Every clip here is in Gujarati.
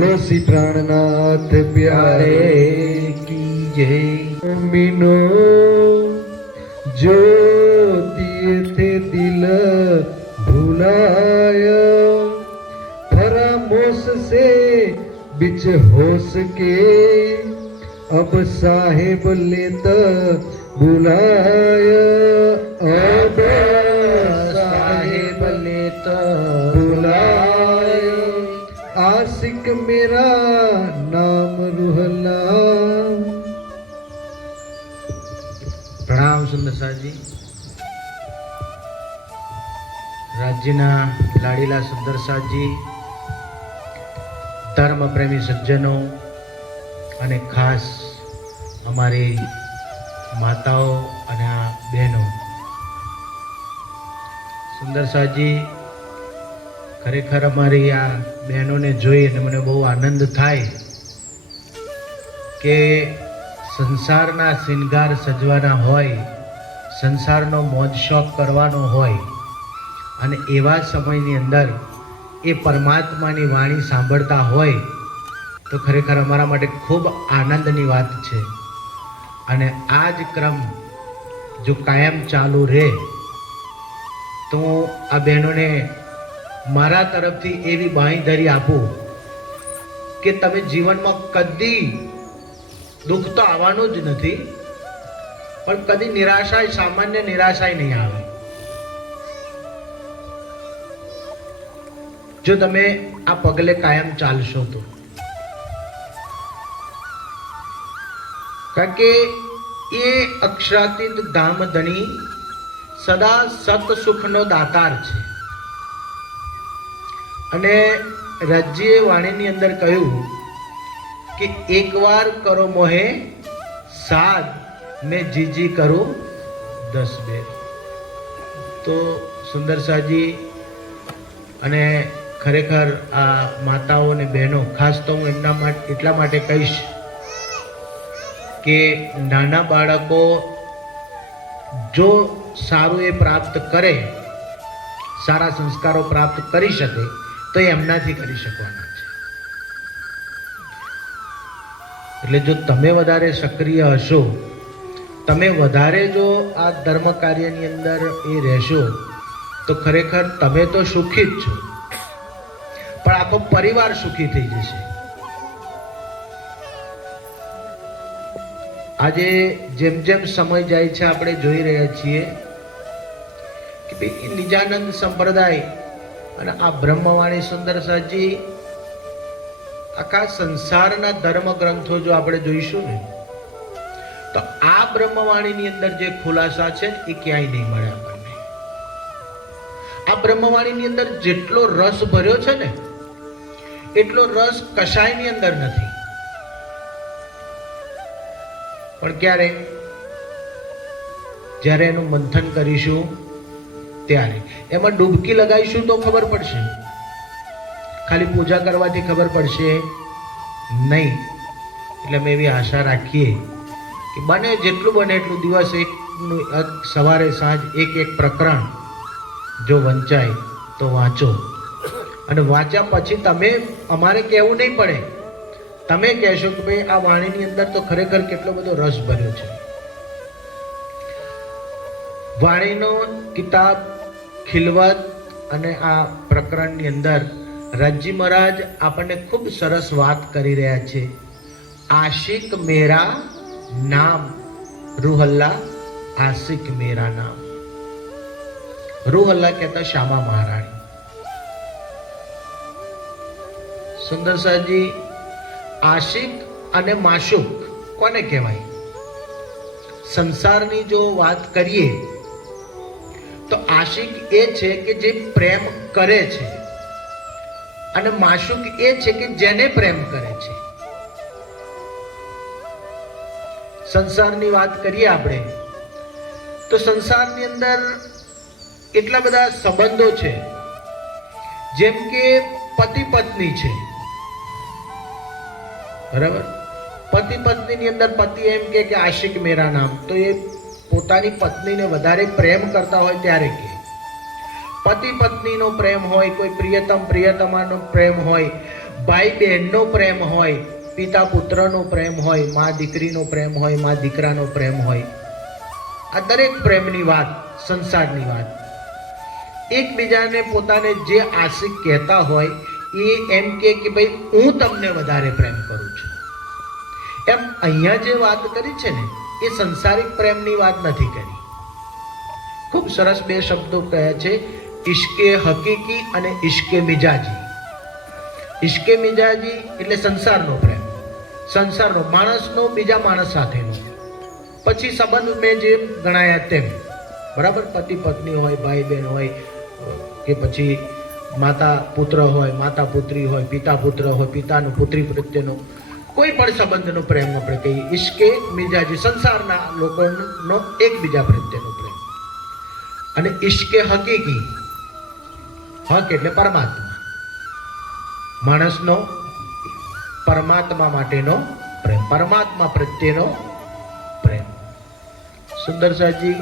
बोलो श्री प्राणनाथ प्यारे की जय। मीनो जो दिए थे दिल भुलाया, फरामोश से बिच होश के, अब साहेब लेता बुलाया, अब साहेब लेता बुलाया, आशिक मेरा नाम रुहला। प्रणाम सुंदर साहजी। राज्यना लाडीला सुंदर साहजी, धर्म प्रेमी सज्जनों અને ખાસ અમારી માતાઓ અને આ બહેનો, સુંદર સાહજી ખરેખર અમારી આ બહેનોને જોઈ અને મને બહુ આનંદ થાય કે સંસારના શિંગાર સજવાના હોય, સંસારનો મોજ શોખ કરવાનો હોય અને એવા સમયની અંદર એ પરમાત્માની વાણી સાંભળતા હોય તો ખરેખર અમારા માટે ખૂબ આનંદની વાત છે। અને આ જ ક્રમ જો કાયમ ચાલુ રહે તો આ બહેનોને મારા તરફથી એવી બાંયધરી આપું કે તમે જીવનમાં કદી દુઃખ તો આવવાનું જ નથી, પણ કદી નિરાશાય, સામાન્ય નિરાશાય નહીં આવે જો તમે આ પગલે કાયમ ચાલશો તો। કારણ કે એ અક્ષરાતીત ધામ ધણી સદા સત સુખનો દાતાર છે। અને રાજ્ય વાણીની અંદર કહ્યું કે એકવાર કરો મોહે સાદ, મેં જીજી કરું 10 બેર। તો સુંદર સાહજી અને ખરેખર આ માતાઓ અને બહેનો, ખાસ તો હું એમના માટે એટલા માટે કહીશ કે નાના બાળકો જો સારું એ પ્રાપ્ત કરે, સારા સંસ્કારો પ્રાપ્ત કરી શકે તો એ એમનાથી કરી શકવાના છે। એટલે જો તમે વધારે સક્રિય હશો, તમે વધારે જો આ ધર્મ કાર્યની અંદર એ રહેશો તો ખરેખર તમે તો સુખી જ છો, પણ આખો પરિવાર સુખી થઈ જશે। આજે જેમ જેમ સમય જાય છે આપણે જોઈ રહ્યા છીએ કે ભાઈ નિજાનંદ સંપ્રદાય અને આ બ્રહ્મવાણી સુંદર સાહજી આખા સંસારના ધર્મ ગ્રંથો જો આપણે જોઈશું ને તો આ બ્રહ્મવાણીની અંદર જે ખુલાસા છે એ ક્યાંય નહીં મળે આપણને। આ બ્રહ્મવાણીની અંદર જેટલો રસ ભર્યો છે ને એટલો રસ કશાયની અંદર નથી। પણ ક્યારે? જ્યારે એનું મંથન કરીશું ત્યારે, એમાં ડૂબકી લગાવીશું તો ખબર પડશે, ખાલી પૂજા કરવાથી ખબર પડશે નહીં। એટલે અમે એવી આશા રાખીએ કે બને જેટલું બને એટલું દિવસ એક સવારે સાંજ એક પ્રકરણ જો વંચાય તો વાંચો, અને વાંચ્યા પછી તમે, અમારે કહેવું નહીં પડે, તમે કહેશો કે ભાઈ આ વાણીની અંદર તો ખરેખર કેટલો બધો રસ ભર્યો છે। વાણીનો કિતાબ ખિલવત અને આ પ્રકરણની અંદર રાજજી મહારાજ આપણને ખૂબ સરસ વાત કરી રહ્યા છે। આશિક મેરા નામ રૂહલ્લા, આશિક મેરા નામ। રૂહલ્લા કહેતા શ્યામા મહારાણી। સુંદર સાહજી, આશિક અને માશુક કોને કહેવાય? સંસારની જો વાત કરીએ તો આશિક એ છે કે જે પ્રેમ કરે છે, અને માશુક એ છે કે જેને પ્રેમ કરે છે। સંસારની વાત કરીએ આપણે તો સંસારની અંદર એટલા બધા સંબંધો છે, જેમ કે પતિ પત્ની છે, બરાબર? પતિ પત્નીની અંદર પતિ એમ કે આશિક મેરા નામ, તો એ પોતાની પત્નીને વધારે પ્રેમ કરતા હોય ત્યારે કે પતિ પત્નીનો પ્રેમ હોય, કોઈ પ્રિયતમ પ્રિયતમાનો પ્રેમ હોય, ભાઈ બહેનનો પ્રેમ હોય, પિતા પુત્રનો પ્રેમ હોય, મા દીકરીનો પ્રેમ હોય, મા દીકરાનો પ્રેમ હોય, આ દરેક પ્રેમની વાત સંસારની વાત. એકબીજાને પોતાને જે આશિક કહેતા હોય એ એમ કે ભાઈ હું તમને વધારે પ્રેમ કરું છું. એમ અહીંયા જે વાત કરી છે ને એ સંસારિક પ્રેમની વાત નથી કરી. ખૂબ સરસ બે શબ્દો કહ્યા છે, ઇશ્કે હકીકી અને ઇશ્કે મિજાજી. ઇશ્કે મિજાજી એટલે સંસારનો પ્રેમ, સંસારનો, માણસનો બીજા માણસ સાથેનો, પછી સંબંધ મેં જે ગણાયા તેમ, બરાબર, પતિ પત્ની હોય, ભાઈ બહેન હોય, કે પછી માતા પુત્ર હોય, માતા પુત્રી હોય, પિતા પુત્ર હોય, પિતાનો પુત્રી પ્રત્યેનો કોઈ પણ સંબંધનો પ્રેમ આપણે કહીએ ઇશ્કે મિજાજી, સંસારના લોકોનો એકબીજા પ્રત્યેનો પ્રેમ. અને ઇશ્કે હકીકી, હક એટલે પરમાત્મા, માણસનો પરમાત્મા માટેનો પ્રેમ, પરમાત્મા પ્રત્યેનો પ્રેમ. સુંદર સાજી,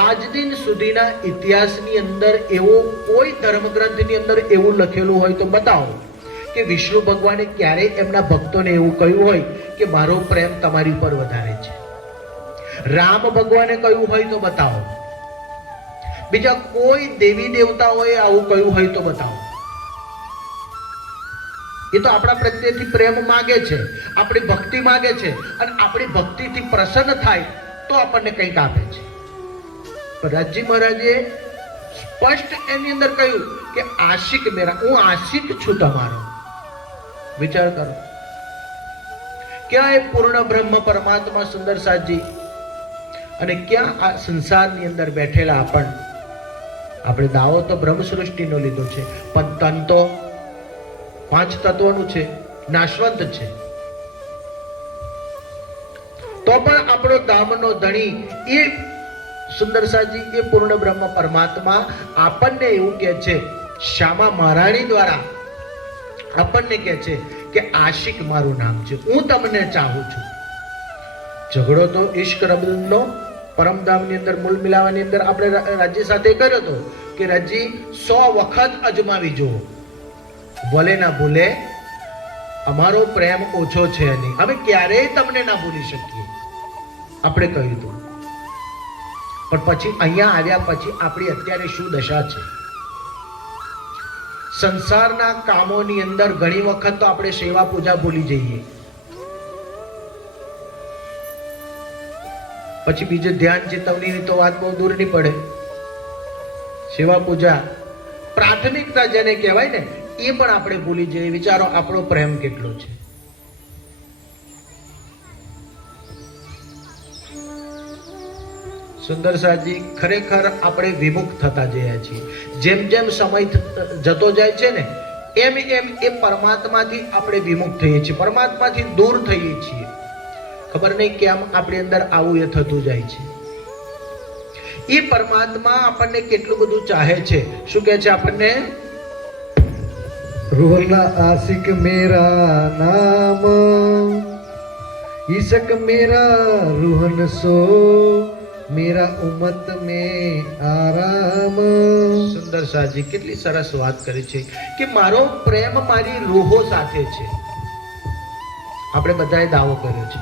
આજ દિન સુધીના ઇતિહાસની અંદર એવો કોઈ ધર્મગ્રંથની અંદર એવું લખેલું હોય તો બતાવો કે વિષ્ણુ ભગવાને ક્યારેય એમના ભક્તોને એવું કહ્યું હોય કે મારો પ્રેમ તમારી ઉપર વધારે છે. રામ ભગવાને કહ્યું હોય તો બતાવો. બીજા કોઈ દેવી દેવતાઓએ આવું કહ્યું હોય તો બતાવો. એ તો આપણા પ્રત્યેથી પ્રેમ માગે છે, આપણી ભક્તિ માગે છે, અને આપણી ભક્તિથી પ્રસન્ન થાય તો આપણને કંઈક આપે છે. રાજજી મહારાજે સ્પષ્ટ એની અંદર કહ્યું કે આશિક મેરા, હું આશિક છું તમારો. વિચાર કરો, ક્યાં એ પૂર્ણ બ્રહ્મ પરમાત્મા સુંદર સાજી અને ક્યાં આ સંસારની અંદર બેઠેલા આપણે દાવો તો બ્રહ્મ સૃષ્ટિનો લીધો છે, પણ તન તો 5 તત્વોનું છે, નાશવંત છે. તો પણ આપણો ધામનો ધણી એ સુંદર સાજી, એ પૂર્ણ બ્રહ્મ પરમાત્મા આપણને એવું કહે છે, શ્યામા મહારાણી દ્વારા આપણને કહે છે કે આશિક મારું નામ છે, હું તમને ચાહું છું. ઝઘડો તો ઈશ્ક રબનો પરમધામની અંદર મૂળ મિલાવાની અંદર આપણે રાજ્ય સાથે કર્યો હતો કે રાજ્ય 100 વખત અજમાવી જુઓ, ભલે ના ભૂલે. અમારો પ્રેમ ઓછો છે નહીં, અમે ક્યારેય તમને ના ભૂલી શકીએ, આપણે કહ્યું હતું. પણ પછી અહીંયા આવ્યા પછી આપણી અત્યારે શું દશા છે? સંસારના કામોની અંદર ઘણી વખત તો આપણે સેવા પૂજા ભૂલી જઈએ, પછી બીજું ધ્યાન ચેતવણીની તો વાત બહુ દૂર નહીં પડે. સેવા પૂજા પ્રાથમિકતા જેને કહેવાય ને એ પણ આપણે ભૂલી જઈએ. વિચારો આપણો પ્રેમ કેટલો છે. સુંદર સાજી, ખરેખર આપણે વિમુખ થતા જઈએ છીએ. જેમ જેમ સમય જતો જાય છે ને એમ એમ એ પરમાત્માથી આપણે વિમુખ થઈએ છીએ, પરમાત્માથી દૂર થઈએ છીએ. ખબર નહીં કેમ આપણી અંદર આવું એ થતું જાય છે. એ પરમાત્મા આપણને કેટલું બધું ચાહે છે. શું કહે છે આપણને? રૂહલા આશિક મેરા નામ, ઈશક મેરા રૂહન સો, મેરા ઉમ્મત में આરામ. સુંદર સાજી, કેટલી સરસ વાત કરી છે કે મારો પ્રેમ મારી રૂહો સાથે છે. આપણે બધાએ દાવો કર્યો છે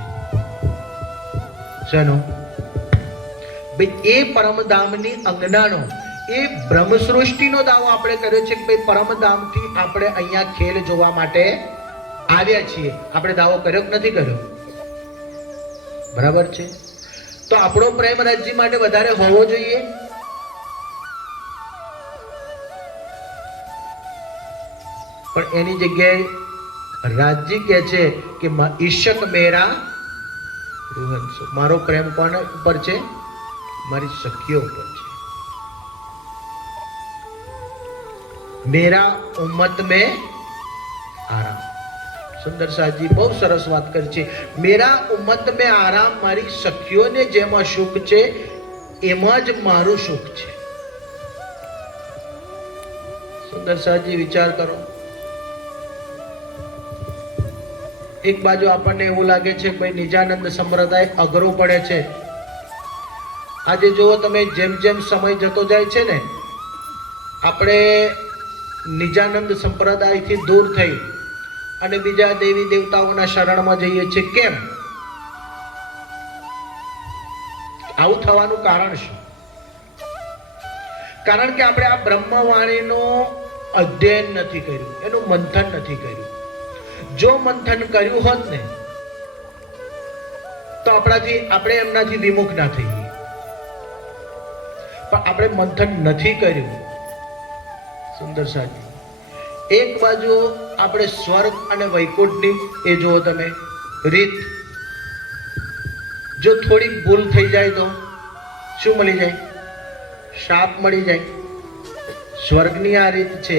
શેનો? ભાઈ એ પરમધામની અંગનાનો, એ બ્રહ્મ સૃષ્ટિનો દાવો આપણે કર્યો છે કે ભાઈ પરમધામથી આપણે અહીંયા ખેલ જોવા માટે આવ્યા છીએ. આપણે દાવો કર્યો કે નથી કર્યો? બરાબર છે. તો આપણો પ્રેમ રાજ્ય માટે વધારે હોવો જોઈએ. પણ એની જગ્યાએ રાજજી કહે છે કે ઈશક મેરા રૂહન સો, મારો પ્રેમ કોના ઉપર છે? મારી સખીઓ ઉપર છે. મેરા ઉમ્મત में આરામ. સુંદર સાજી બહુ સરસ વાત કરી છે. મેરા ઉમ્મત में આરામ, મારી સખીઓને જેમાં સુખ છે એમાં જ મારું સુખ છે. સુંદર સાજી વિચાર કરો. એક બાજુ આપણને એવું લાગે છે કે ભાઈ નિજાનંદ સંપ્રદાય અઘરો પડે છે. આજે જુઓ તમે, જેમ જેમ સમય જતો જાય છે ને આપણે નિજાનંદ સંપ્રદાયથી દૂર થઈ અને બીજા દેવી દેવતાઓના શરણમાં જઈએ છીએ. કેમ આવું થવાનું કારણ શું? કારણ કે આપણે આ બ્રહ્મવાણીનો અધ્યયન નથી કર્યું, એનું મંથન નથી કર્યું. જો મંથન કર્યું હોત ને તો આપણે એમનાથી વિમુખ ના થઈએ, પણ આપણે મંથન નથી કર્યું. સુંદર સાજી, એક બાજુ આપણે સ્વર્ગ અને વૈકુંઠની એ જુઓ તમે રીત, જો થોડી ભૂલ થઈ જાય તો શું મળી જાય? શાપ મળી જાય. સ્વર્ગની આ રીત છે.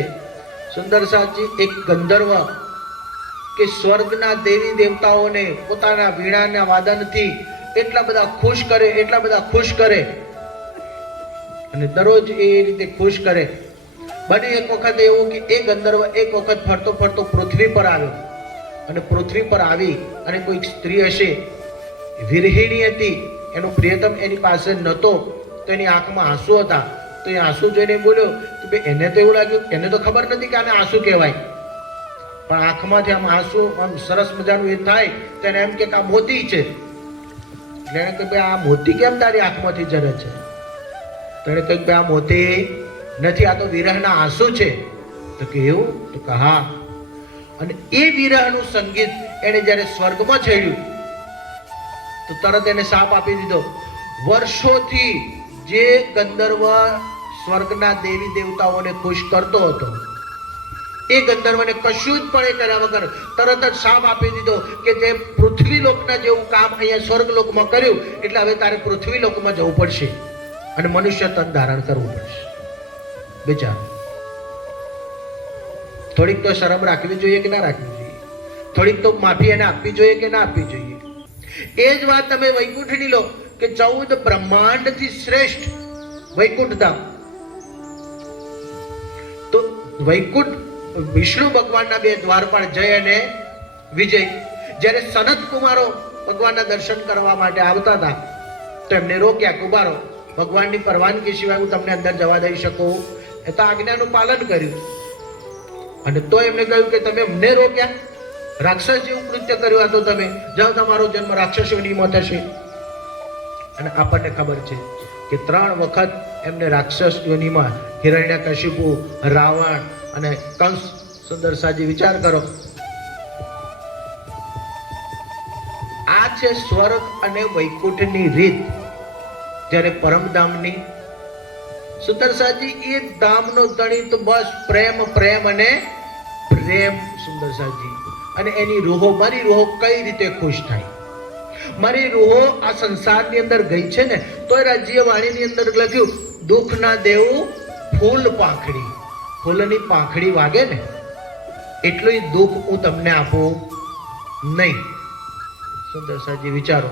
સુંદર સાજી, એક ગંધર્વ કે સ્વર્ગના દેવી દેવતાઓને પોતાના વીણાના વાદનથી એટલા બધા ખુશ કરે અને દરરોજ એ રીતે ખુશ કરે. બને એક વખત એવું કે એ ગંધર્વ એક વખત ફરતો ફરતો પૃથ્વી પર આવ્યો, અને પૃથ્વી પર આવી અને કોઈક સ્ત્રી હશે, વિરહિણી હતી, એનો પ્રિયતમ એની પાસે નહોતો, તો એની આંખમાં આંસુ હતા. તો એ આંસુ જોઈને બોલ્યો કે એને તો એવું લાગ્યું, એને તો ખબર નથી કે આને આંસુ કહેવાય, પણ આંખમાંથી આમ આંસુ આમ સરસ મજાનું એ થાય તો એને એમ કે આ મોતી છે. એટલે એને કહ્યું આ મોતી કેમ તારી આંખમાંથી જરે છે? તો એને કહ્યું કે આ મોતી નથી, આ તો વિરહના આંસુ છે. તો કે એવું? તો કે હા. અને એ વિરહનું સંગીત એને જ્યારે સ્વર્ગમાં છેડ્યું તો તરત એને શાપ આપી દીધો. વર્ષોથી જે ગંધર્વ સ્વર્ગના દેવી દેવતાઓને ખુશ કરતો હતો, એ ગંધર્વને કશું જ પણ કર્યા વગર તરત જ શાપ આપી દીધો કે જે પૃથ્વી લોકના જેવું કામ અહીંયા સ્વર્ગ લોકમાં કર્યું, એટલે હવે તારે પૃથ્વી લોકમાં જવું પડશે અને મનુષ્ય તન ધારણ કરવું પડશે. બિચારો, થોડીક તો શરમ રાખવી જોઈએ કે ના રાખવી જોઈએ? થોડીક તો માફી એને આપવી જોઈએ કે ના આપવી જોઈએ? એ જ વાત તમે વૈકુંઠની લો કે 14 બ્રહ્માંડથી શ્રેષ્ઠ વૈકુંઠ ધામ. તો વૈકુંઠ વિષ્ણુ ભગવાનના બે દ્વારપાળ જય અને વિજય, જ્યારે સનત કુમારો ભગવાનના દર્શન કરવા માટે આવતા હતા તો એમને રોક્યા કે ઉભા રહો, ભગવાનની પરવાનગી સિવાય હું તમને અંદર જવા દઈ શકું? એ તો આજ્ઞાનું પાલન કર્યું. અને તો એમને કહ્યું કે તમે અમને રોક્યા, રાક્ષસ જેવું કૃત્ય કર્યું, આ તો તમે જાઓ, તમારો જન્મ રાક્ષસ યોનિમાં થશે. અને આપણને ખબર છે કે 3 વખત એમને રાક્ષસ યોનિમાં હિરણ્યકશિપુ, રાવણ અને કંસ. સુંદર સાજી, વિચાર કરો. આ છે સ્વર્ગ અને વૈકુંઠની રીત. જ્યારે પરમધામની સુંદર સાજી, એ ધામનો ધણી તો બસ પ્રેમ પ્રેમ અને પ્રેમ. સુંદર સાજી, અને એની રૂહો, મારી રૂહો કઈ રીતે ખુશ થાય? મારી રૂહો આ સંસારની અંદર ગઈ છે ને, તો એ રાજ્યવાણીની અંદર લખ્યું દુઃખ ના દેવું ફૂલ પાંખડી. ફૂલની પાંખડી વાગે ને એટલું દુઃખ હું તમને આપું નહીં. સુંદર સાજી, વિચારો.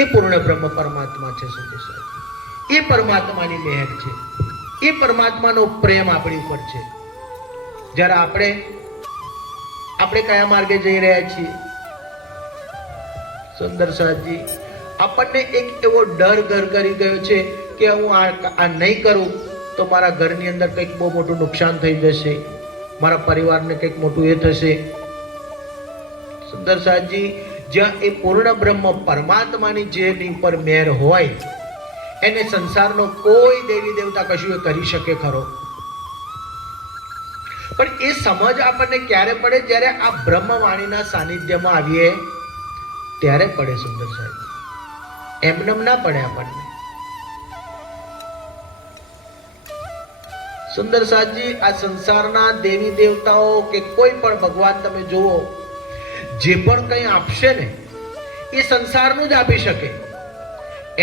એ પૂર્ણ બ્રહ્મ પરમાત્મા છે. સુંદર સાજી, એ પરમાત્માની મહેર છે, એ પરમાત્માનો પ્રેમ આપણી ઉપર છે. જ્યારે આપણે કયા માર્ગે જઈ રહ્યા છીએ? સુંદર સાજી, આપણને એક એવો ડર ઘર કરી ગયો છે કે હું આ નહીં કરું તો મારા ઘરની અંદર કંઈક બહુ મોટું નુકસાન થઈ જશે, મારા પરિવારને કંઈક મોટું એ થશે. સુંદર સાજી, જ્યાં એ પૂર્ણ બ્રહ્મ પરમાત્માની જેની ઉપર મેર હોય એને સંસારનો કોઈ દેવી દેવતા કશું એ કરી શકે ખરો? પણ એ સમજ આપણને ક્યારે પડે? જ્યારે આ બ્રહ્મવાણીના સાનિધ્યમાં આવીએ ત્યારે પડે. સુંદર સાહેબ, એમનેમ ના પડે આપણને. સુંદર સાજી, આ સંસારના દેવી દેવતાઓ કે કોઈ પણ ભગવાન તમે જુઓ, જે પણ કંઈ આપશે ને એ સંસારનું જ આપી શકે,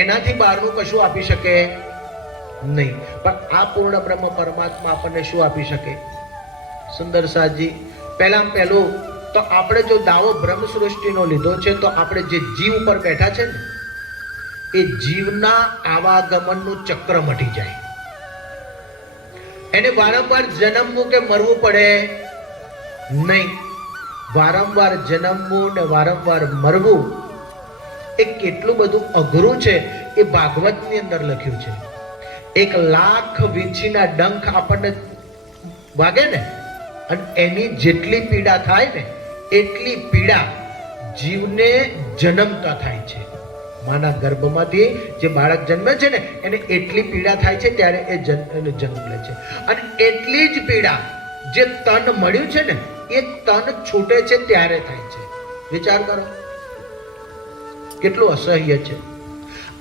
એનાથી બહારનું કશું આપી શકે નહીં. પણ આ પૂર્ણ બ્રહ્મ પરમાત્મા આપણને શું આપી શકે? સુંદર સાજી, પહેલું તો આપણે જો દાવો બ્રહ્મ સૃષ્ટિનો લીધો છે તો આપણે જે જીવ ઉપર બેઠા છે ને એ જીવના આવાગમનનું ચક્ર મટી જાય. એને વારંવાર જન્મવું કે મરવું પડે નહીં. વારંવાર જન્મવું ને વારંવાર મરવું એ કેટલું બધું અઘરું છે એ ભાગવતની અંદર લખ્યું છે. 1,00,000 વીંછીના ડંખ આપણને વાગે ને અને એની જેટલી પીડા થાય ને એટલી પીડા જીવને જન્મતા થાય છે. માના ગર્ભમાંથી જે બાળક જન્મે છે ને એને એટલી પીડા થાય છે ત્યારે એ જન્મ લે છે. અને એટલી જ પીડા જે તન મળ્યું છે ને એ તન છૂટે છે ત્યારે થાય છે. વિચાર કરો કેટલું અસહ્ય છે.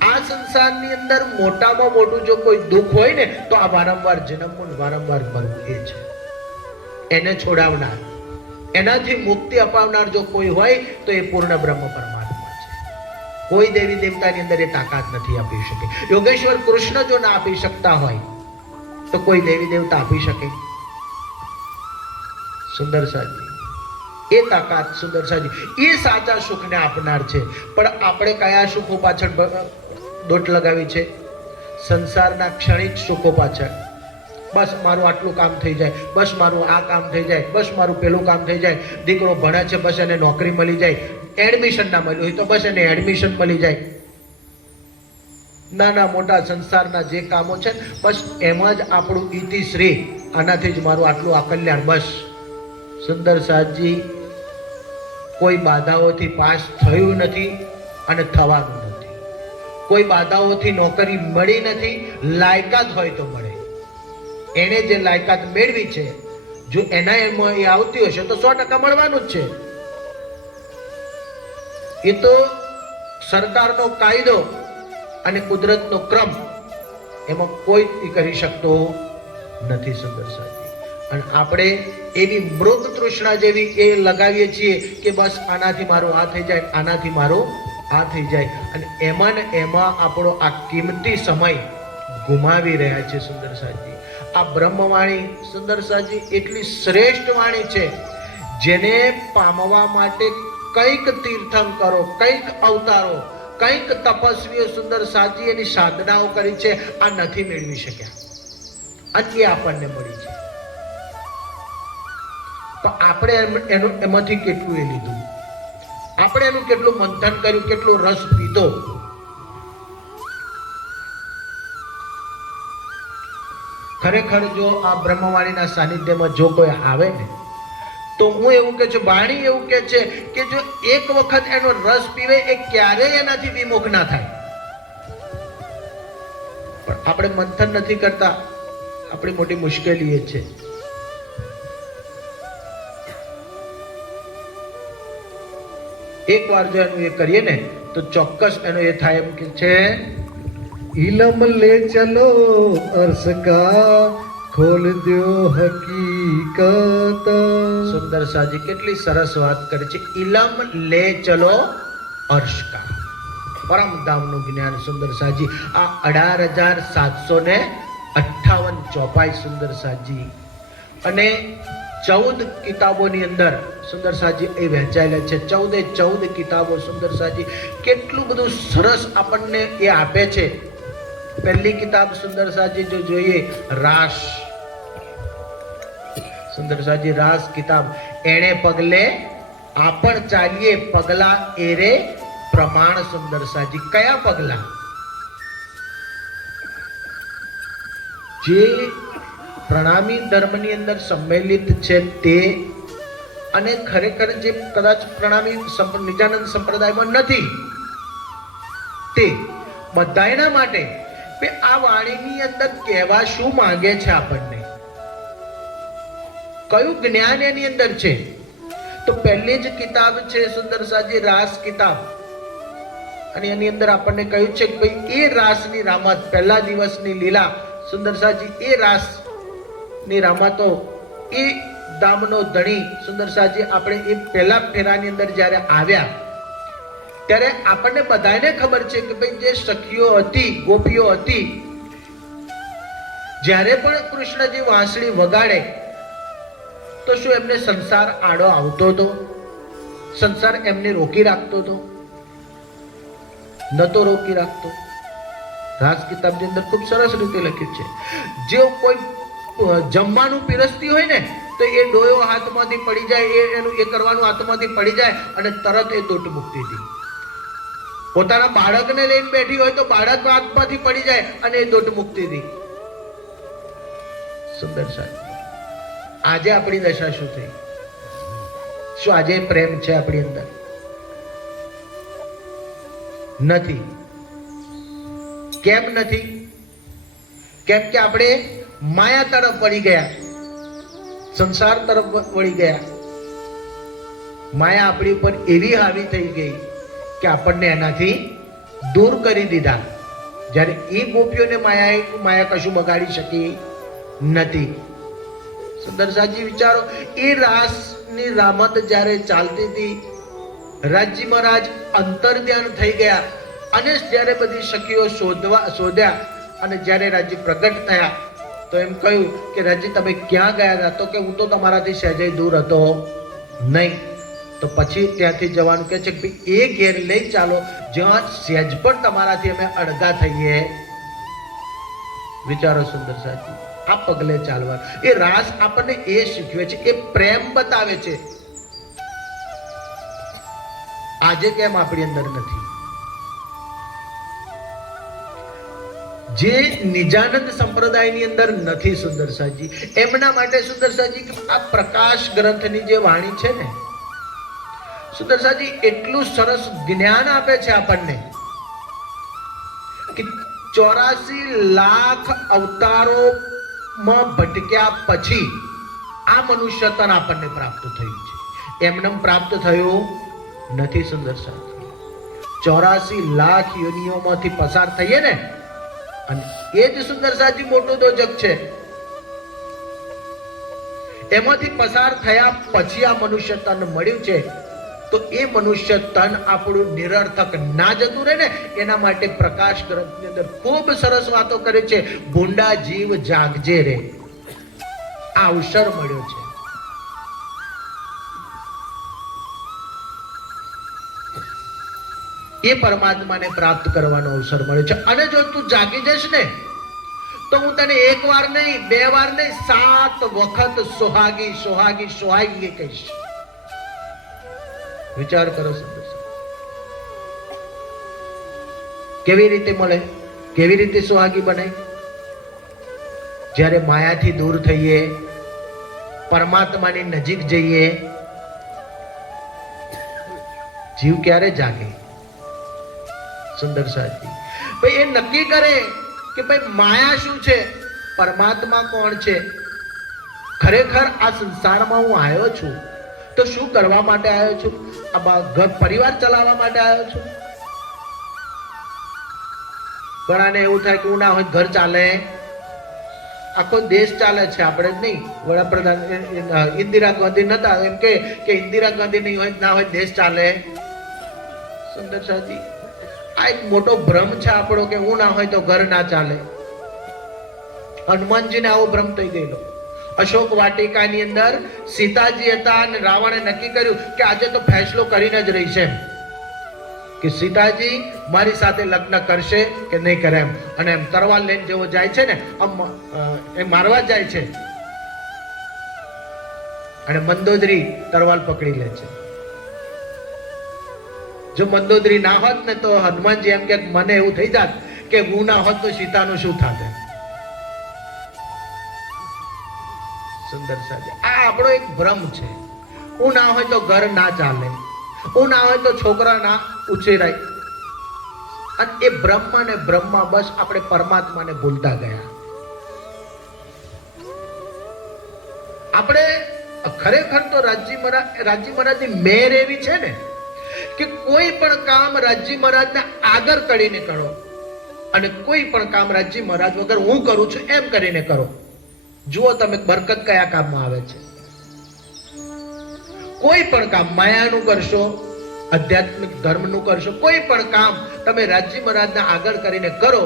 આ સંસારની અંદર મોટામાં મોટું જો કોઈ દુઃખ હોય ને તો આ વારંવાર જન્મવું વારંવાર મરવું એ છે. એને છોડાવનાર, એનાથી મુક્તિ અપાવનાર જો કોઈ હોય તો એ પૂર્ણ બ્રહ્મ પરમાત્મા છે. કોઈ દેવી દેવતાની અંદર એ તાકાત નથી આપી શકે. યોગેશ્વર કૃષ્ણ જો ના આપી શકતા હોય તો કોઈ દેવી દેવતા આપી શકે? સુંદર સાજી એ તાકાત, સુંદર સાજી એ સાચા સુખને આપનાર છે. પણ આપણે કયા સુખો પાછળ દોટ લગાવી છે? સંસારના ક્ષણિક સુખો પાછળ. બસ મારું આટલું કામ થઈ જાય, બસ મારું આ કામ થઈ જાય, બસ મારું પેલું કામ થઈ જાય. દીકરો ભણે છે બસ એને નોકરી મળી જાય, એડમિશન ના મળ્યું હોય તો બસ એને એડમિશન મળી જાય. નાના મોટા સંસારના જે કામો છે બસ એમાં જ આપણું ઇતિશ્રી, આનાથી જ મારું આટલું આ કલ્યાણ. બસ સુંદર સાજી કોઈ બાધાઓથી પાસ થયું નથી અને થવાનું નથી. કોઈ બાધાઓથી નોકરી મળી નથી. લાયકાત હોય તો મળે. એને જે લાયકાત મેળવી છે જો એના એમાં એ આવતી હશે તો 100% મળવાનું જ છે. એ તો સરકારનો કાયદો અને કુદરતનો ક્રમ, એમાં કોઈ કરી શકતો નથી. સુંદર સાજી અને આપણે એવી મૃગ તૃષ્ણા જેવી એ લગાવીએ છીએ કે બસ આનાથી મારું આ થઈ જાય, આનાથી મારું આ થઈ જાય. અને એમાં ને એમાં આપણો આ કિંમતી સમય ગુમાવી રહ્યા છે. સુંદર સાજી આ બ્રહ્મવાણી સુંદર સાજી એટલી શ્રેષ્ઠ વાણી છે જેને પામવા માટે કંઈક તીર્થંકરો, કંઈક અવતારો, કંઈક તપસ્વીઓ સુંદર સાજી એની સાધનાઓ કરી છે. આ નથી મેળવી શક્યા અને એ આપણને મળી છે. તો આપણે એનું એમાંથી કેટલું એ લીધું, આપણે એનું કેટલું મંથન કર્યું, કેટલો રસ પીધો. ખરેખર જો આ બ્રહ્મવાણીના સાનિધ્યમાં જો કોઈ આવે ને તો હું એવું કે છું, વાણી એવું કે છે કે જો એક વખત એનો રસ પીવે એ ક્યારેય એનાથી વિમુખ ના થાય. પણ આપણે મંથન નથી કરતા, આપણી મોટી મુશ્કેલી એ છે. એક વાર જો એનું એ કરીએ ને તો ચોક્કસ એનો એ થાય એમ કે છે. इलम ले चलो अर्श का खोल दो हकीकत. સુંદર સાજી કેટલી સરસ વાત કરે છે. ઇલમ લે ચલો અર્શ કા, પરમધામનું જ્ઞાન. સુંદર સાજી આ 18,758 ચોપાઈ સુંદર સાજી અને 14 કિતાબોની અંદર સુંદર સાજી એ વહેંચાયેલા છે. 14 કિતાબો સુંદર સાજી કેટલું બધું સરસ આપણને એ આપે છે. પહેલી કિતાબ સુંદર સાજી જો જોઈએ રાસ, સુંદર સાજી રાસ કિતાબ. એણે પગલે આપણ ચાલીએ પગલા એરે પ્રમાણ. સુંદર સાજી કયા પગલા? જે પ્રણામી ધર્મની અંદર સંમેલિત છે તે, અને ખરેખર જે કદાચ પ્રણામી નિજાનંદ સંપ્રદાયમાં નથી તે બધાયના માટે આ વાણીની અંદર કહેવા શું માંગે છે, આપણને કયું જ્ઞાન એની અંદર છે. તો પહેલી જ કિતાબ છે સુંદર સાજી રાસ કિતાબ. અને એની અંદર આપણને કહ્યું છે કે ભાઈ એ રાસની રામત, પહેલા દિવસની લીલા સુંદર સાજી એ રાસ ની રામાતો એ દામનો ધણી સુંદર સાજી આપણે એ પહેલા ફેરાની અંદર જ્યારે આવ્યા ત્યારે આપણને બધાને ખબર છે કે ભાઈ જે સખીઓ હતી, ગોપીઓ હતી, જ્યારે પણ કૃષ્ણજી વાંસળી વગાડે તો શું એમને સંસાર આડો આવતો હતો? સંસાર એમને રોકી રાખતો હતો? ન તો રોકી રાખતો. રાસ કિતાબની અંદર ખૂબ સરસ રીતે લખ્યું છે. જે કોઈ જમવાનું પીરસતી હોય ને તો એ ડોયો હાથમાંથી પડી જાય, એનું એ કરવાનું હાથમાંથી પડી જાય અને તરત એ દોટ મુક્તિ હતી. પોતાના બાળકને લઈને બેઠી હોય તો બાળક હાથમાંથી પડી જાય અને એ દોટ મુક્તિ હતી. સુંદર સાહેબ આજે આપણી દશા શું થઈ? શું આજે પ્રેમ છે આપણી અંદર? નથી. કેમ નથી? કેમ કે આપણે માયા તરફ વળી ગયા, સંસાર તરફ વળી ગયા. માયા આપણી ઉપર એવી હાવી થઈ ગઈ કે આપણને એનાથી દૂર કરી દીધા. જ્યારે એ ગોપીઓને માયા કશું બગાડી શકી નથી. સુંદરસાજી વિચારો, એ રાસની રામત જ્યારે ચાલતી હતી, રાજી મહારાજ અંતર્ધ્યાન થઈ ગયા અને જ્યારે બધી સખીઓ શોધ્યા અને જ્યારે રાજી પ્રગટ થયા તો એમ કહ્યું કે રાજી તમે ક્યાં ગયા હતા? તો કે હું તો તમારાથી સહેજે દૂર હતો નહીં. તો પછી ત્યાંથી જવાનું કહે છે કે એ ઘેર લઈ ચાલો જ્યાં સહેજ પણ તમારાથી અમે અડગા થઈએ. વિચારો સુંદરસાજી, આ પગલે ચાલવા. એ રાસ આપણને એ શીખવે છે, એ પ્રેમ બતાવે છે. આજે કેમ આપણી અંદર નથી? જે નિજાનંદ સંપ્રદાયની અંદર નથી સુંદરસાજી, એમના માટે સુંદરસાજી આ પ્રકાશ ગ્રંથની જે વાણી છે ને સુંદરસાજી, એટલું સરસ જ્ઞાન આપે છે આપણને કે 84 લાખ અવતારોમાં ભટક્યા પછી આ મનુષ્ય તન આપણને પ્રાપ્ત થયું છે. એમને પ્રાપ્ત થયું નથી સુંદરસાજી. 84 લાખ યોનિઓમાંથી પસાર થઈએ ને, અને એ જ સુંદરસાજી મોટું દોજક છે. એમાંથી પસાર થયા પછી આ મનુષ્ય તન મળ્યું છે. તો એ મનુષ્ય તન આપણું નિરર્થક ના જતું રહે ને, એના માટે પ્રકાશ ગ્રંથની અંદર ખૂબ સરસ વાતો કરે છે. ભૂંડા જીવ જાગજે રે, આ અવસર મળ્યો છે. એ પરમાત્માને પ્રાપ્ત કરવાનો અવસર મળે છે. અને જો તું જાગી જઈશ ને તો હું તને એક વાર નહીં, બે વાર નહીં, 7 વખત સોહાગી સોહાગી સોહાગી કહીશ. વિચાર કરો સુંદર. કેવી રીતે મળે? કેવી રીતે સોહાગી બને? જ્યારે માયાથી દૂર થઈએ, પરમાત્માની નજીક જઈએ. જીવ ક્યારે જાગે સુંદરસાજી? ભાઈ એ નક્કી કરે કે ભાઈ માયા શું છે, પરમાત્મા કોણ છે. ખરેખર આ સંસારમાં હું આવ્યો છું તો શું કરવા માટે આવ્યો છું? આ ઘર પરિવાર ચલાવવા માટે આવ્યો છું? ઘણાને એવું થાય કે હું ના હોય ઘર ચાલે, આખો દેશ ચાલે છે, આપણે જ નહીં. વડાપ્રધાન ઇન્દિરા ગાંધી નતા, એમ કે ઇન્દિરા ગાંધી નહીં હોય, ના હોય દેશ ચાલે. સુંદરસાજી, આ એક મોટો ભ્રમ છે આપણો કે હું ના હોય તો ઘર ના ચાલે. હનુમાનજીને આવો ભ્રમ થઈ ગયેલો. અશોક વાટિકાની અંદર સીતાજી હતા અને રાવણે નક્કી કર્યું કે આજે તો ફેસલો કરીને જ રહીશે, કે સીતાજી મારી સાથે લગ્ન કરશે કે નહીં કરે એમ. અને એમ તરવાર લઈને જેવો જાય છે ને, એ મારવા જાય છે અને મંદોદરી તરવાર પકડી લે છે. જો મંદોદરી ના હોત ને તો હનુમાનજી એમ કે મને એવું થઈ જાત કે હું ના હોત તો સીતાનું શું થાત. સુંદરસાજી, આ આપણો એક ભ્રમ છે. હું ના હોય તો ઘર ના ચાલે, હું ના હોય તો છોકરા ના ઉછેરાય. અને એ બ્રહ્મા ને બ્રહ્મા, બસ આપણે પરમાત્માને ભૂલતા ગયા. આપણે ખરેખર તો રાજી મહારાજની મેર એવી છે ને કે કોઈ પણ કામ રાજી મહારાજને આગળ કરીને કરો અને કોઈ પણ કામ રાજી મહારાજ વગર હું કરું છું એમ કરીને કરો. જુઓ તમે બરકત કયા કામમાં આવે છે. કોઈ પણ કામ માયાનું કરશો, આધ્યાત્મિક ધર્મનું કરશો, કોઈ પણ કામ તમે રાજી મહારાજને આગળ કરીને કરો.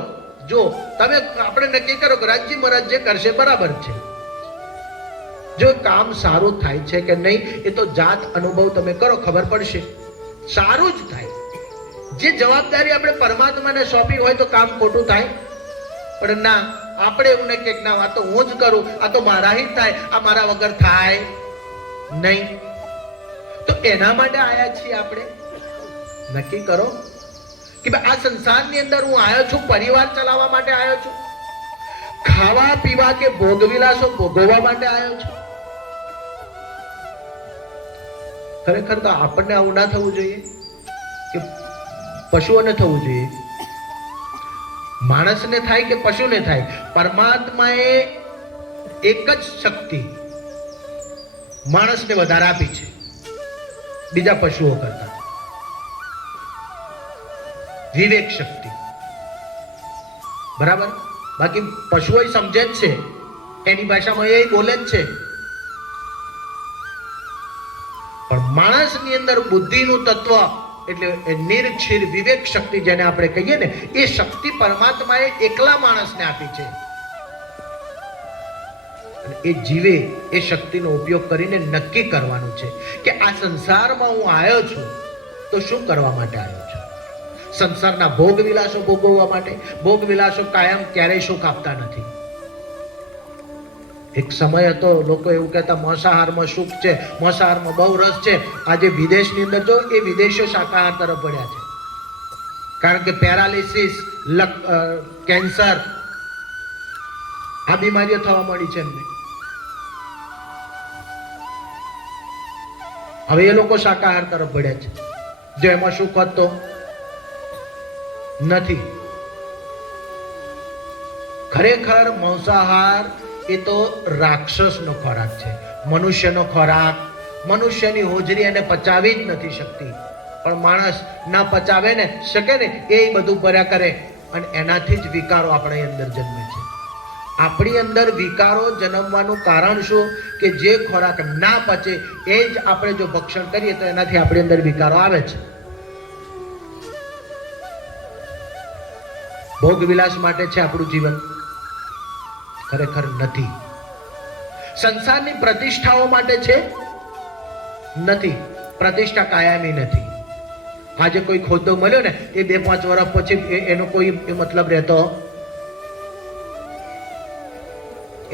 જો તમે આપણે નક્કી કરો કે રાજી મહારાજ જે કરશે બરાબર છે. જો કામ સારું થાય છે કે નહીં એ તો જાત અનુભવ તમે કરો, ખબર પડશે. સારું જ થાય. જે જવાબદારી આપણે પરમાત્માને સોંપી હોય તો કામ ખોટું થાય, પણ ના, આપણે એવું નક્કી કે ના આ તો હું જ કરું, આ તો મારા જ થાય, આ મારા વગર થાય નહીં. તો એના માટે આયા છીએ આપણે. નક્કી કરો કે આ સંસારની અંદર હું આવ્યો છું, પરિવાર ચલાવવા માટે આવ્યો છું, ખાવા પીવા કે ભોગવિલાસો ભોગવવા માટે આવ્યો છું. ખરેખર તો આપણને આવું ના થવું જોઈએ કે પશુઓને થવું જોઈએ. માણસને થાય કે પશુને થાય, પરમાત્માએ એક જ શક્તિ માણસને વધારે આપી છે બીજા પશુઓ કરતા, વિવેક શક્તિ. બરાબર? બાકી પશુઓ સમજે જ છે, એની ભાષામાં એ બોલે જ છે, પણ માણસની અંદર બુદ્ધિનું તત્વ એટલે નિર્ક્ષીર વિવેક શક્તિ જેને આપણે કહીએ ને, એ શક્તિ પરમાત્માએ એકલા માણસને આપી છે. એ જીવે એ શક્તિનો ઉપયોગ કરીને નક્કી કરવાનું છે કે આ સંસારમાં હું આવ્યો છું તો શું કરવા માટે આવ્યો છું. સંસારના ભોગ વિલાસો ભોગવવા માટે? ભોગ વિલાસો કાયમ ક્યારેય સુખ આપતા નથી. એક સમય હતો લોકો એવું કહેતા માંસાહારમાં સુખ છે, માંસાહારમાં બહુ રસ છે. આજે વિદેશની અંદર જો એ વિદેશીઓ શાકાહાર તરફ વળ્યા છે, કારણ કે પેરાલિસિસ, કેન્સર, આ બીમારીઓ થવા મળી છે એમને. હવે એ લોકો શાકાહાર તરફ વળ્યા છે, જો એમાં સુખ હતો નથી. ખરેખર માંસાહાર એ તો રાક્ષસનો ખોરાક છે, મનુષ્યનો ખોરાક. મનુષ્યની હોજરી એને પચાવી જ નથી શકતી, પણ માણસ ના પચાવે ને શકે ને એ બધું ભર્યા કરે, અને એનાથી જ વિકારો આપણી અંદર જન્મે છે. આપણી અંદર વિકારો જન્મવાનું કારણ શું? કે જે ખોરાક ના પચે એ જ આપણે જો ભક્ષણ કરીએ તો એનાથી આપણી અંદર વિકારો આવે છે. ભોગ વિલાસ માટે છે આપણું જીવન? ખરેખર નથી. સંસારની પ્રતિષ્ઠાઓ માટે છે? નથી. પ્રતિષ્ઠા કાયમી નથી. આજે કોઈ હોદ્દો મળ્યો ને એ 2-5 વર્ષ પછી એનો કોઈ મતલબ રહેતો,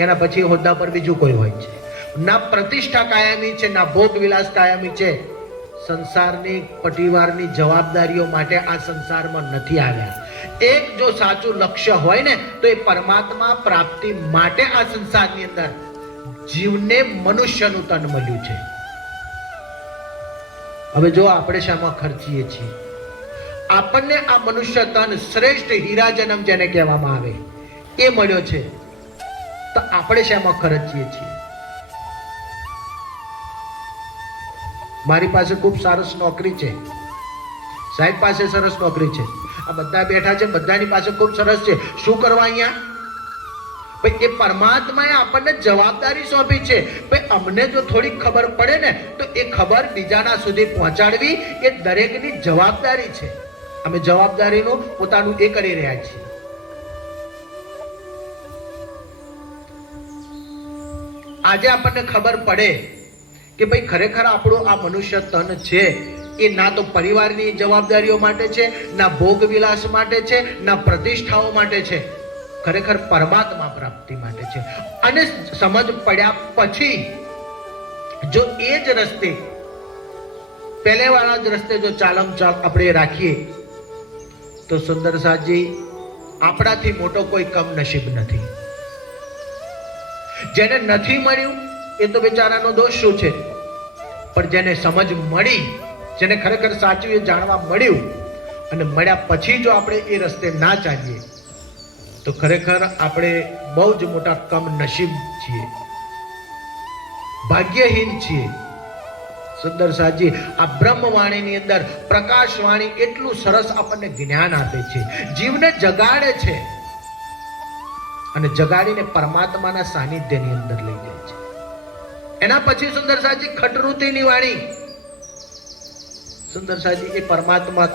એના પછી હોદ્દા પર બીજું કોઈ હોય છે. ના પ્રતિષ્ઠા કાયમી છે, ના ભોગ વિલાસ કાયમી છે. સંસારની પરિવારની જવાબદારીઓ માટે આ સંસારમાં નથી આવ્યા. એક જો સાચું લક્ષ્ય હોય ને તો એ પરમાત્મા પ્રાપ્તિ માટે આ સંસારની અંદર જીવને મનુષ્યનું તન મળ્યું છે. હવે જો આપણે શામાં ખર્ચીએ છીએ? આપણને આ મનુષ્ય તન, શ્રેષ્ઠ હીરા જન્મ જેને કહેવામાં આવે, એ મળ્યો છે, તો આપણે શામાં ખર્ચીએ છીએ? મારી પાસે ખૂબ સરસ નોકરી છે, સાહેબ પાસે સરસ નોકરી છે, આ બધા બેઠા છે, બધાની પાસે ખૂબ સરસ છે. શું કરવા અહીંયા? ભાઈ એ પરમાત્માએ આપણને જવાબદારી સોંપી છે. ભાઈ અમને જો થોડી ખબર પડે ને તો એ ખબર બીજાના સુધી પહોંચાડવી એ દરેકની જવાબદારી છે. અમે જવાબદારીનું પોતાનું એ કરી રહ્યા છીએ. આજે આપણને ખબર પડે કે ભાઈ ખરેખર આપણું આ મનુષ્ય તન છે એ ના તો પરિવારની જવાબદારીઓ માટે છે, ના ભોગ વિલાસ માટે છે, ના પ્રતિષ્ઠાઓ માટે છે. ખરેખર પરમાત્મા પ્રાપ્તિ માટે છે. અને સમજ પડ્યા પછી જો એ જ રસ્તે, પહેલેવાળા જ રસ્તે જો ચાલમ આપણે રાખીએ તો સુંદર સાજી આપણાથી મોટો કોઈ કમ નસીબ નથી. જેને નથી મળ્યું એ તો બિચારાનો દોષ શું છે? પણ જેને સમજ મળી, જેને ખરેખર સાચું એ જાણવા મળ્યું, અને મળ્યા પછી જો આપણે એ રસ્તે ના ચાલીએ તો ખરેખર આપણે બહુ જ મોટા કમ નસીબ છીએ, ભાગ્યહીન છીએ. સુંદર સાજી આ બ્રહ્મવાણીની અંદર પ્રકાશવાણી એટલું સરસ આપણને જ્ઞાન આપે છે, જીવને જગાડે છે અને જગાડીને પરમાત્માના સાનિધ્યની અંદર લઈ જાય છે. એના પછી સુંદર સાજી ખટરૂતીની વાણી. સુંદર સાજી એ પરમાત્મા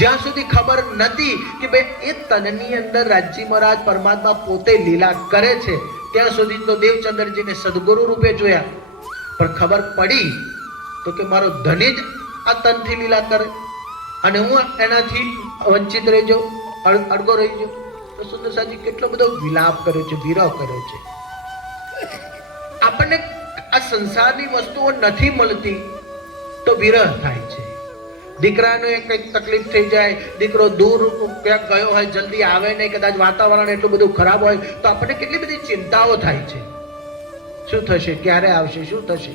જ્યાં સુધી ખબર નથી કે ભાઈ એ તનની અંદર રાજી મહારાજ પરમાત્મા પોતે લીલા કરે છે, ત્યાં સુધી તો દેવચંદ્રજીને સદગુરુ રૂપે જોયા. પણ ખબર પડી તો કે મારો ધણી જ આ તનથી લીલા કરે અને હું એનાથી વંચિત રહી જાઉં, અડગો રહી જાઉં. તો સુંદર સાજી કેટલો બધો વિલાપ કર્યો છે, વિરહ કર્યો છે. આપણને આ સંસારની વસ્તુઓ નથી મળતી તો વિરહ થાય છે. દીકરાને કંઈક તકલીફ થઈ જાય, દીકરો દૂર ક્યાંક ગયો હોય, જલ્દી આવે નહીં, કદાચ વાતાવરણ એટલું બધું ખરાબ હોય તો આપણને કેટલી બધી ચિંતાઓ થાય છે. શું થશે? ક્યારે આવશે? શું થશે?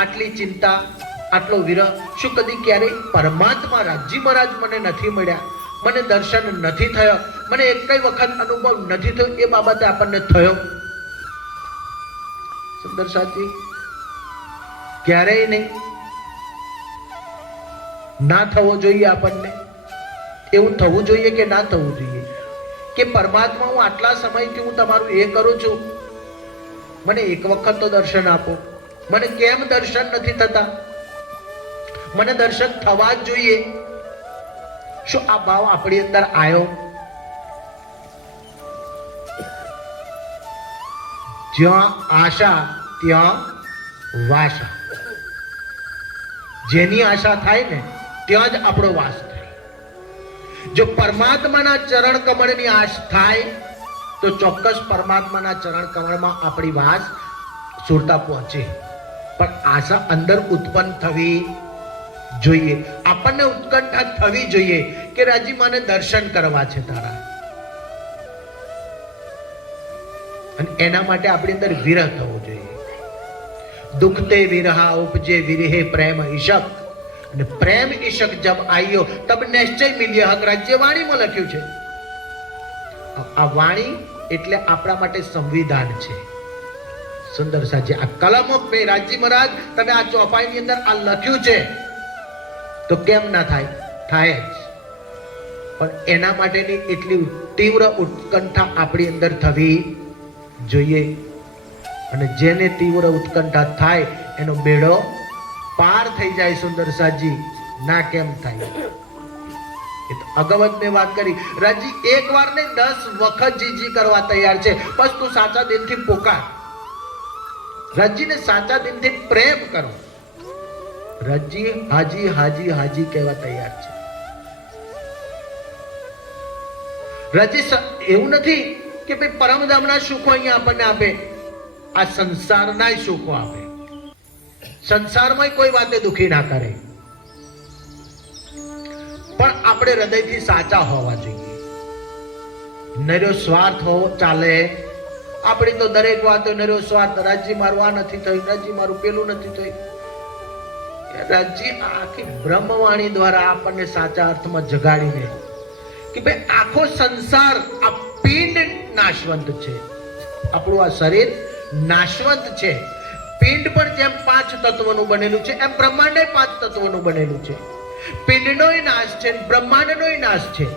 આટલી ચિંતા, આટલો વિરહ, શું કદી ક્યારેય પરમાત્મા રાજી મહારાજ મને નથી મળ્યા, મને દર્શન નથી થયો, મને એક કઈ વખત અનુભવ નથી થયો, એ બાબતે આપણને થયો? સુંદર સાજી, ક્યારેય નહીં. ના થવો જોઈએ આપણને. એવું થવું જોઈએ કે ના થવું જોઈએ કે પરમાત્મા, હું આટલા સમયથી હું તમારું એ કરું છું, મને એક વખત તો દર્શન આપો. મને કેમ દર્શન નથી થતા? મને દર્શન થવા જ જોઈએ. શું આ ભાવ આપણી અંદર આવ્યો? જ્યાં આશા ત્યાં વાસા. જેની આશા થાય ને ત્યાં જ આપણો વાસ થાય. જો પરમાત્માના ચરણ કમળની આશ થાય તો ચોક્કસ પરમાત્માના ચરણ કમળમાં આપણી વાસ સુરતા પહોંચે. પણ આશા અંદર ઉત્પન્ન થવી જોઈએ. આપણને ઉત્કંઠા થવી જોઈએ કે રાજી મને દર્શન કરવા છે તારા. અને એના માટે આપણી અંદર વિરહ થવો જોઈએ. દુખતે વિરહા ઉપજે વિરહે પ્રેમ ઈશક, અને પ્રેમ ઈશક જબ આયો તબ નિશ્ચય મિલ્ય હક. રાજ્ય વાણીમાં લખ્યું છે. આ વાણી એટલે આપણા માટે સંવિધાન છે. સુંદર સાજી, આ કલમો પે રાજી મહારાજ તમે આ ચોપાઈની અંદર આ લખ્યું છે તો કેમ ના થાય? થાય જ. પણ એના માટેની એટલી તીવ્ર ઉત્કંઠા આપણી અંદર થવી જોઈએ. અને જેને તીવ્ર ઉત્કંઠા થાય એનો બેડો પાર થઈ જાય. સુંદર સાજી, ના કેમ થાય? એ તો અગવત મેં વાત કરી. રાજી એક વાર ને 10 વખત જીજી કરવા તૈયાર છે. બસ તું સાચા દિલથી પોકાર. રાજીને સાચા દિલથી પ્રેમ કરો. રાજી હાજી હાજી હાજી કહેવા તૈયાર છે. રાજી એવું નથી કે ભાઈ પરમધામના સુખો અહીંયા આપણને આપે, આ સંસારના સુખો આપે. સંસારમાં કોઈ વાતે દુખી ના કરે. પણ આપણે હૃદયથી સાચા હોવા જોઈએ. નર્યો સ્વાર્થ હોવો ચાલે. આપણી તો દરેક વાતો નર્યો સ્વાર્થ. રાજી મારું આ નથી થયું, રાજી મારું પેલું નથી થયું. રાજી આખી બ્રહ્મવાણી દ્વારા આપણને સાચા અર્થમાં જગાડીને કે ભાઈ આખો સંસાર, આ પિંડ નાશવંત છે. આપણું આ શરીર નાશવંત છે. પિંડ પણ જેમ 5 તત્વોનું બનેલું છે એમ બ્રહ્માંડ 5 તત્વોનું બનેલું છે. પિંડનોય નાશ છે, બ્રહ્માંડનોય નાશ છે.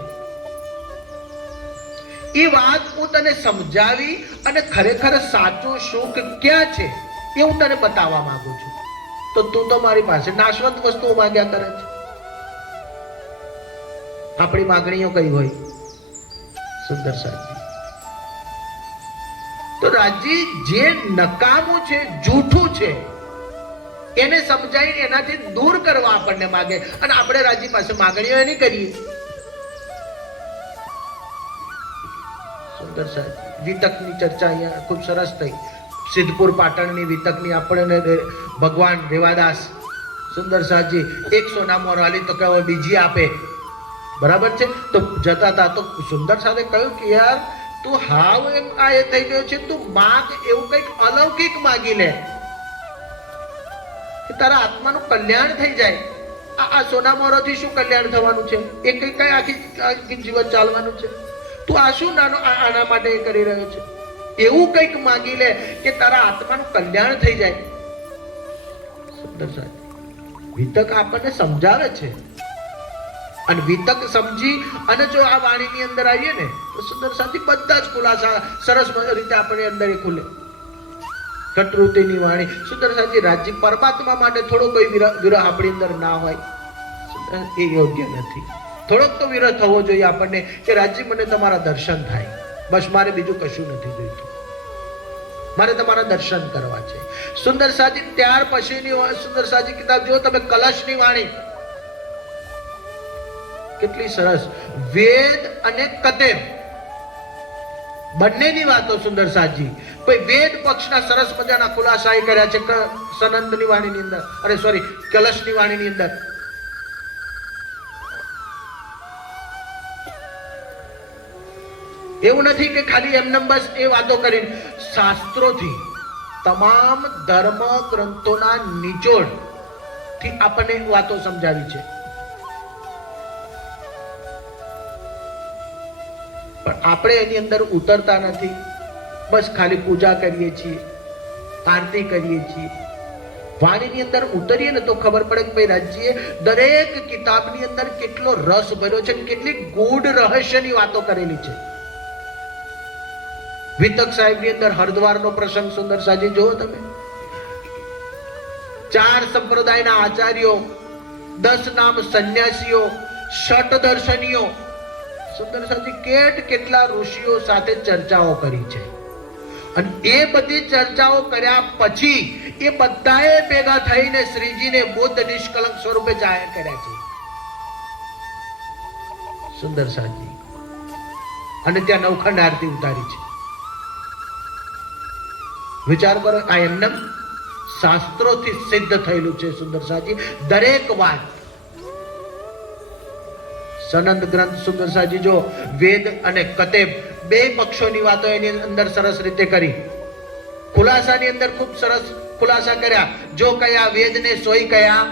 એ વાત હું તને સમજાવી અને ખરેખર સાચું સુખ ક્યાં છે એ હું તને બતાવવા માંગુ છું. તો તું તો મારી પાસે નાશવંત વસ્તુઓ માંગ્યા કરે છે. આપણી માંગણીઓ કઈ હોય? સુંદર સાજી, તો રાજી જે નકામું છે, જૂઠું છે, એને સમજાવી એનાથી દૂર કરવા આપણને માંગે. અને આપણે રાજી પાસે માંગણીઓ એની કરીએ. સુંદર સાહેબ, વિતકની ચર્ચા અહીંયા ખૂબ સરસ થઈ. સિદ્ધપુર પાટણની વિતકની આપણને ભગવાન રેવાદાસ સુંદર સાહેબજી 100 ના મોરાલી તો કહેવાય બીજી આપે. બરાબર છે. તો જતા હતા તો સુંદર સાહેબે કહ્યું કે યાર તું હાવ એમ આ એ થઈ ગયો છે, તું માગ એવું કંઈક અલૌકિક માગી લે કે તારા આત્માનું કલ્યાણ થઈ જાય. આ સોના મોરોથી શું કલ્યાણ થવાનું છે? એ કઈ આખી જીવન ચાલવાનું છે? તું આ શું નાનો આના માટે કરી રહ્યો છે? એવું કંઈક માગી લે કે તારા આત્માનું કલ્યાણ થઈ જાય. સુંદર સાહેબ, વિતક આપણને સમજાવે છે. અને વિતક સમજી અને જો આ વાણીની અંદર આવીએ ને તો સુંદર સાથી બધા જ ખુલાસા સરસ રીતે આપણે અંદર ખુલે. કટૃતિની વાણી સુંદર સાથી રાજ્ય પરમાત્મા માટે થોડો કોઈ વિરહ આપણી અંદર ના હોય એ યોગ્ય નથી. થોડોક તો વિરહ થવો જોઈએ આપણને કે રાજ્ય મને તમારા દર્શન થાય. બસ મારે બીજું કશું નથી જોઈતું. મારે તમારા દર્શન કરવા છે. સુંદર સાજી ત્યાર પછીની સુંદર સાજી કિતાબ જો તમે કલશની વાણી કેટલી સરસ. વેદ અને કતેબ બંનેની વાતો સુંદર સાજી. કોઈ વેદ પક્ષના સરસ મજાના ખુલાસા કર્યા છે સનંદની વાણીની અંદર, અરે સોરી કલશની વાણીની અંદર. એવું નથી કે ખાલી એમને બસ એ વાતો કરીને શાસ્ત્રોથી તમામ ધર્મ ગ્રંથોના નિચોડ થી આપણને વાતો સમજાવી છે. પણ આપણે એની અંદર ઉતરતા નથી. બસ ખાલી પૂજા કરીએ છીએ, આરતી કરીએ છીએ. વાણીની અંદર ઉતરીએ ને તો ખબર પડે કે ભાઈ રાજ્યએ દરેક કિતાબની અંદર કેટલો રસ ભર્યો છે, કેટલી ગૂઢ રહસ્યની વાતો કરેલી છે. વિતક સાહેબની અંદર હરદ્વારનો પ્રસંગ સુંદર સાજી જુઓ તમે. 4 સંપ્રદાયના આચાર્યો, 10 નામ સંન્યાસીઓ, 6 દર્શનીઓ, સુંદર સાજી કેટલા ઋષિઓ સાથે ચર્ચાઓ કરી છે. અને એ બધી ચર્ચાઓ કર્યા પછી એ બધાએ ભેગા થઈને શ્રીજીને બુદ્ધ નિષ્કલંક સ્વરૂપે જાહેર કર્યા છે. સુંદર સાજી. અને ત્યાં નવખંડ આરતી ઉતારી છે. વિચાર કરો, આ એમને શાસ્ત્રોથી સિદ્ધ થયેલું છે. સુંદર સાજી દરેક વાત. સનંદ ગ્રંથ સુંદર સાજી જો વેદ અને કતેબ બે પક્ષોની વાતો એની અંદર સરસ રીતે કરી. ખુલાસાની અંદર ખૂબ સરસ ખુલાસા કર્યા. જો કયા વેદ ને સોઈ કયા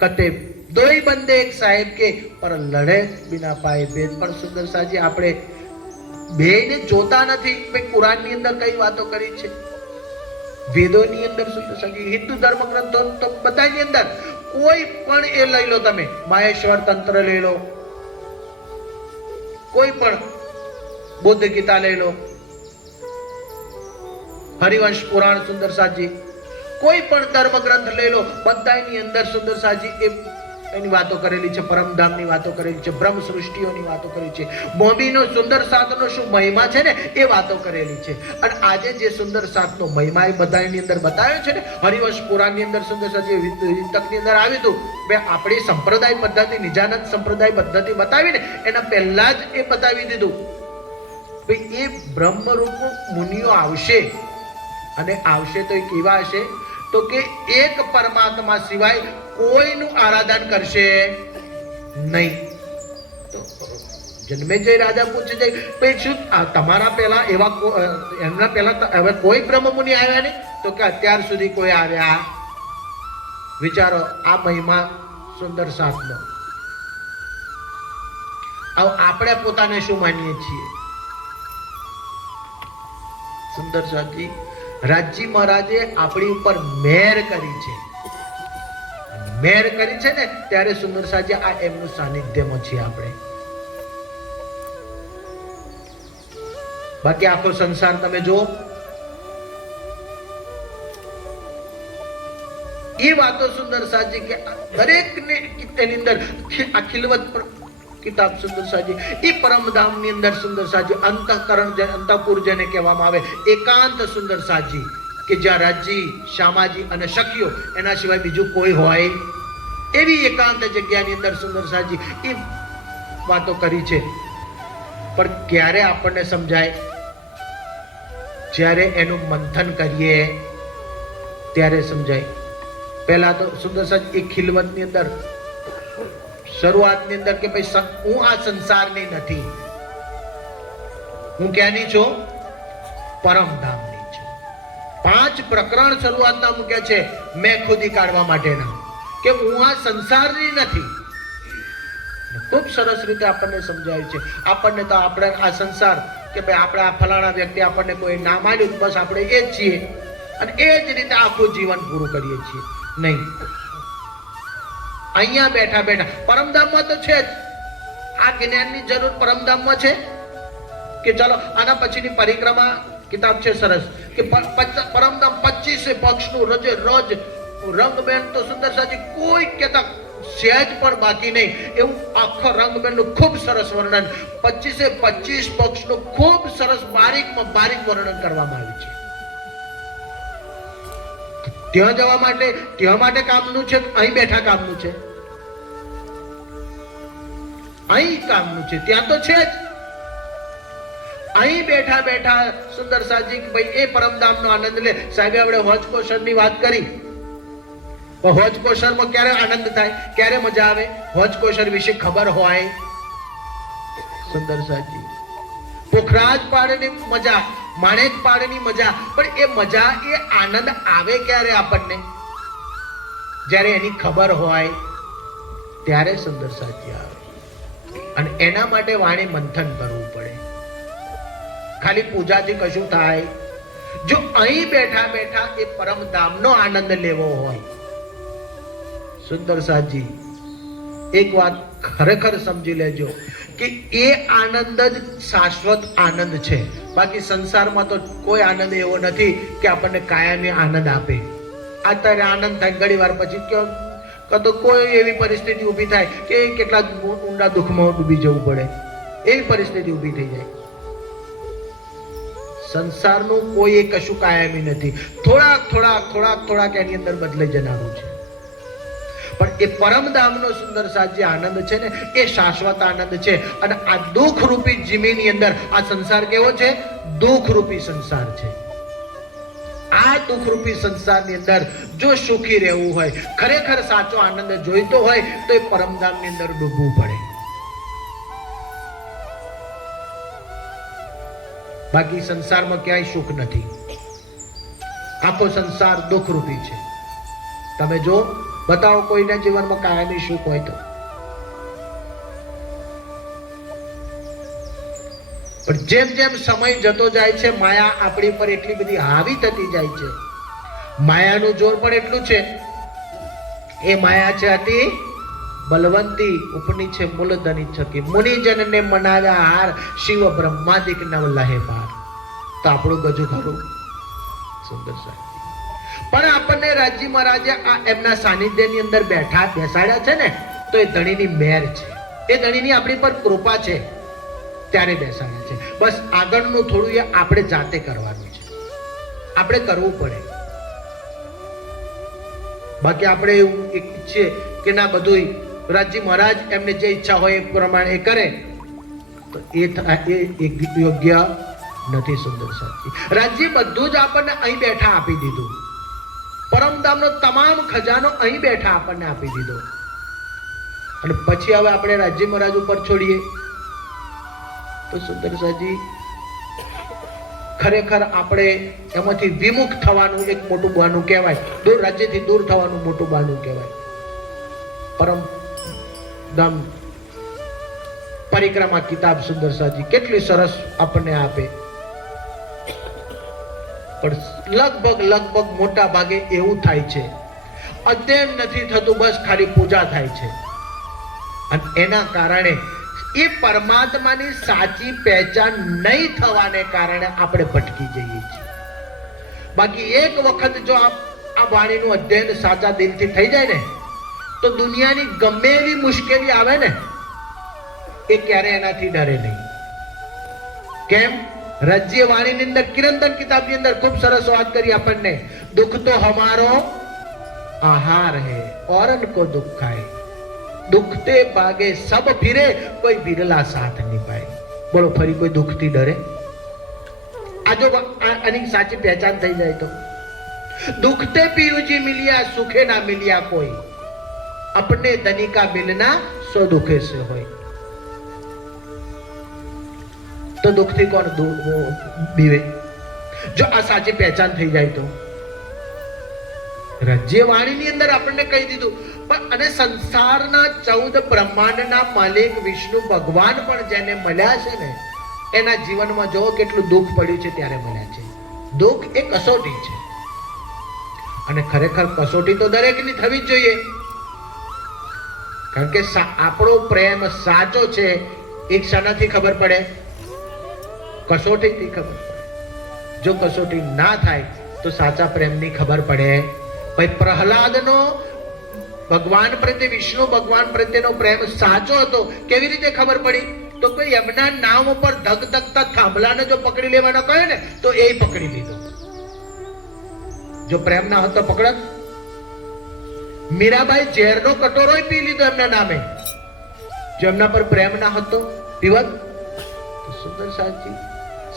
કતેબ, દોઈ બંદે એક સાહેબ કે પર લડે બિના પાએ ભેદ. પણ સુંદર સાજી આપણે બેને જોતા નથી કે કુરાનની અંદર કઈ વાતો કરી છે, વેદોની અંદર સુંદર સાજી, હિન્દુ ધર્મ ગ્રંથો તો બધાની અંદર કોઈ પણ એ લઈ લો તમે, માહેશ્વર તંત્ર લઈ લો, કોઈ પણ બુદ્ધ ગીતા લઈ લો, હરિવંશ પુરાણ સુંદર સાજી, કોઈ પણ ધર્મ ગ્રંથ લઈ લો, બધાની અંદર સુંદર સાજી એની વાતો કરેલી છે. પરમધામની વાતો કરેલી છે, બ્રહ્મ સૃષ્ટિઓની વાતો કરી છે, મોમીનો સુંદર સાતનો શું મહિમા છે ને એ વાતો કરેલી છે. અને આજે જે સુંદર સાતનો મહિમા એ બધાની અંદર બતાવ્યો છે ને, હરિવંશ પુરાણની અંદર સુંદર સાજી વિતકની અંદર આવ્યું હતું. બે આપણી સંપ્રદાય પદ્ધતિ, નિજાનંદ સંપ્રદાય પદ્ધતિ બતાવીને એના પહેલા જ એ બતાવી દીધું ભાઈ એ બ્રહ્મરૂપ મુનિઓ આવશે. અને આવશે તો એ કેવા હશે? તો કે એક પરમાત્મા સિવાય કોઈનું આરાધન કરશે નહીં. તો જન્મેજય રાજા પૂછે છે ભાઈ શું તમારા પહેલા એવા એમના પહેલા હવે કોઈ બ્રહ્મમુનિ આવ્યા નહીં? તો કે અત્યાર સુધી કોઈ આવ્યા. વિચારો આ મહિમા સુંદર સાતનો. હવે આપણે પોતાને શું માનીએ છીએ? સુંદર સાથી રાજજી મહારાજે આપણી ઉપર મહેર કરી છે. મહેર કરી છે ને ત્યારે સુંદર સાજી આ એમનું સાનિધ્યમાં છીએ આપણે. બાકી આખો સંસાર તમે જુઓ, એ વાતો સુંદર સાજી કે દરેક ને એની અંદર આ ખિલવત કિતાબ સુંદર સાજી એ પરમધામ ની અંદર સુંદર સાજી અંતઃકરણ અંતઃપુર જેને કહેવામાં આવે, એકાંત સુંદર સાજી કે જ્યાં રાજજી, શ્યામાજી અને સખીઓ એના સિવાય બીજું કોઈ હોય એવી એકાંત જગ્યાની અંદર સુંદર સાજી એ વાતો કરી છે. પણ ક્યારે આપણને સમજાય? જ્યારે એનું મંથન કરીએ ત્યારે સમજાય. પહેલા તો સુંદર સાજી એ ખિલવતની અંદર શરૂઆતની અંદર કે ભાઈ હું આ સંસારની નથી, હું ક્યાંની છું? પરમધામની છું. 5 પ્રકરણ શરૂઆતના મૂક્યા છે મેં ખુદી કાઢવા માટેના, કે હું આ સંસારની નથી. ખૂબ સરસ રીતે આપણને સમજાયું છે. આપણને તો આપણે આ સંસાર કે ભાઈ આપણે આ ફલાણા વ્યક્તિ આપણને કોઈ નામ આપ્યું બસ આપણે એ જ છીએ અને એ જ રીતે આખું જીવન પૂરું કરીએ છીએ. નહીં, અહીંયા બેઠા બેઠા પરમધામમાં તો છે જ. આ જ્ઞાનની જરૂર પરમધામમાં છે કે ચલો આના પછીની પરિક્રમા કિતાબ છે સરસ કે પરમધામ 25 પક્ષનું રોજે રોજ રંગબેન તો સુંદર સાજી કોઈ કહેતા સહેજ પણ બાકી નહીં એવું આખો રંગબેનનું ખૂબ સરસ વર્ણન 25 પક્ષનું ખૂબ સરસ બારીકમાં બારીક વર્ણન કરવામાં આવ્યું છે. ત્યાં જવા માટે ત્યાં માટે કામનું છે, અહીં બેઠા કામનું છે, અહીં કામનું છે, ત્યાં તો છે જ. અહીં બેઠા બેઠા સુંદર સાજી ભાઈ એ પરમધામનો આનંદ લે. સાહેબે આપણે હોજકોશરની વાત કરી. હોજકોશરમાં ક્યારે આનંદ થાય, ક્યારે મજા આવે? હોજકોશર વિશે ખબર હોય. સુંદર સાજી પોખરાજ પાડની મજા, માણેક પાડની મજા, પણ એ મજા, એ આનંદ આવે ક્યારે આપણને? જ્યારે એની ખબર હોય ત્યારે સુંદર સાચી આવે. અને એના માટે વાણી મંથન કરવું પડે. ખાલી પૂજાથી કશું થાય? જો અહીં બેઠા બેઠા એ પરમધામનો આનંદ લેવો હોય, સુંદર સાજી એક વાત ખરેખર સમજી લેજો કે એ આનંદ જ શાશ્વત આનંદ છે. બાકી સંસારમાં તો કોઈ આનંદ એવો નથી કે આપણને કાયમી આનંદ આપે. અત્યારે આનંદ થાય, ઘણી વાર પછી તો કોઈ એવી પરિસ્થિતિ ઊભી થાય કે કેટલા ઊંડા દુઃખમાં ડૂબી જવું પડે, એવી પરિસ્થિતિ ઊભી થઈ જાય. સંસારનું કોઈ કશું કાયમી નથી. થોડાક એની અંદર બદલાઈ જનારું છે. પણ એ પરમધામનો સુંદર સાજી આનંદ છે ને, એ શાશ્વત આનંદ છે. અને આ દુઃખ રૂપી જીમીની અંદર આ સંસાર કેવો છે? દુઃખ રૂપી સંસાર છે. આ દુઃખ રૂપી સંસારની અંદર જો સુખી રહેવું હોય, ખરેખર સાચો આનંદ જોઈતો હોય તો એ પરમધામની અંદર ડૂબવું પડે. બાકી સંસારમાં ક્યાંય સુખ નથી. આખો સંસાર દુઃખ રૂપી છે. તમે જો બતાવો કોઈના જીવનમાં કાયમી સુખ હોય તો? પણ જેમ જેમ સમય જતો જાય છે, માયા આપણી પર એટલી બધી હાવી થતી જાય છે. માયાનું જોર પણ એટલું છે. એ માયા છે અતિ બલવંતી, ઉપની છે મૂલધની છકી. મુનિજનને મનાવ્યા હાર, શિવ બ્રહ્માદિક નવ લહે પાર. તો આપણું ગજુ ખરું સુંદર સાહેબ. પણ આપણને રાજી મહારાજે આ એમના સાનિધ્યની અંદર બેસાડ્યા છે ને, તો એ ધણીની મહેર છે, એ ધણીની આપણી પર કૃપા છે, ત્યારે બેસાડ્યા છે. બસ આગળનું થોડું એ આપણે જાતે કરવાનું છે, આપણે કરવું પડે. બાકી આપણે એવું ઈચ્છીએ કે ના બધું રાજી મહારાજ એમને જે ઈચ્છા હોય એ પ્રમાણે એ કરે, તો એ યોગ્ય નથી. સુંદર સાચી રાજી બધું જ આપણને અહીં બેઠા આપી દીધું. પરમધામનો તમામ ખજાનો અહીં બેઠા આપણને આપી દીધો. અને પછી હવે આપણે રાજી મહારાજ ઉપર છોડીએ તો સુંદર સાજી ખરેખર આપણે એમાંથી વિમુખ થવાનું એક મોટું બહાનું કહેવાય. રાજ્યથી દૂર થવાનું મોટું બહાનું કહેવાય. પરમધામ પરિક્રમા કિતાબ સુંદર સાજી કેટલી સરસ આપણને આપે. પણ લગભગ મોટા ભાગે એવું થાય છે, અધ્યયન નથી થતું, બસ ખાલી પૂજા થાય છે. અને એના કારણે એ પરમાત્માની સાચી પહેચાન નહીં થવાને કારણે આપણે ભટકી જઈએ છીએ. બાકી એક વખત જો આ વાણીનું અધ્યયન સાચા દિલથી થઈ જાય ને, તો દુનિયાની ગમે એવી મુશ્કેલી આવે ને, એ ક્યારે એનાથી ડરે નહીં. કેમ? રાજ્ય વાણીની અંદર કિરંદન કિતાબની અંદર ખૂબ સરસ વાત કરી આપણને. દુઃખ તો હમારો આહાર હે औरन को दुख खाए, દુખતે ભાગે સબ ફિરે કોઈ બિરલા સાથ નિભાય. બોલો ફરી કોઈ દુઃખથી ડરે? આ જો આની સાચી પહેચાન થઈ જાય તો દુખતે પીયુજી મિલિયા સુખે ના મિલિયા કોઈ, अपने धनी का मिलना सो दुखे से હોય. તો દુઃખથી કોણ બીવે? જો આ સાચી પહેચાન થઈ જાય તો. રાજ્ય વાણીની અંદર આપણને કહી દીધું. પણ અને સંસારના 14 બ્રહ્માંડના માલિક વિષ્ણુ ભગવાન પણ જેને મળ્યા છે ને, એના જીવનમાં જો કેટલું દુઃખ પડ્યું છે ત્યારે મળ્યા છે. દુઃખ એ કસોટી છે. અને ખરેખર કસોટી તો દરેકની થવી જ જોઈએ. કારણ કે આપણો પ્રેમ સાચો છે એ શાનાથી ખબર પડે? કસોટીથી ખબર પડે. જો કસોટી ના થાય તો સાચા પ્રેમની ખબર પડે. ભાઈ પ્રહલાદનો ભગવાન પ્રત્યે, વિષ્ણુ ભગવાન પ્રત્યેનો પ્રેમ સાચો હતો કેવી રીતે ખબર પડી? તો કોઈ એમના નામ ઉપર ધગધગતા થાંભલાને જો પકડી લેવાનો કહે ને, તો એ પકડી લીધો. જો પ્રેમ ના હતો પકડત? મીરાબાઈ ઝેરનો કટોરો પી લીધો એમના નામે. જો એમના પર પ્રેમ ના હતો પીવત? સુંદર સાચી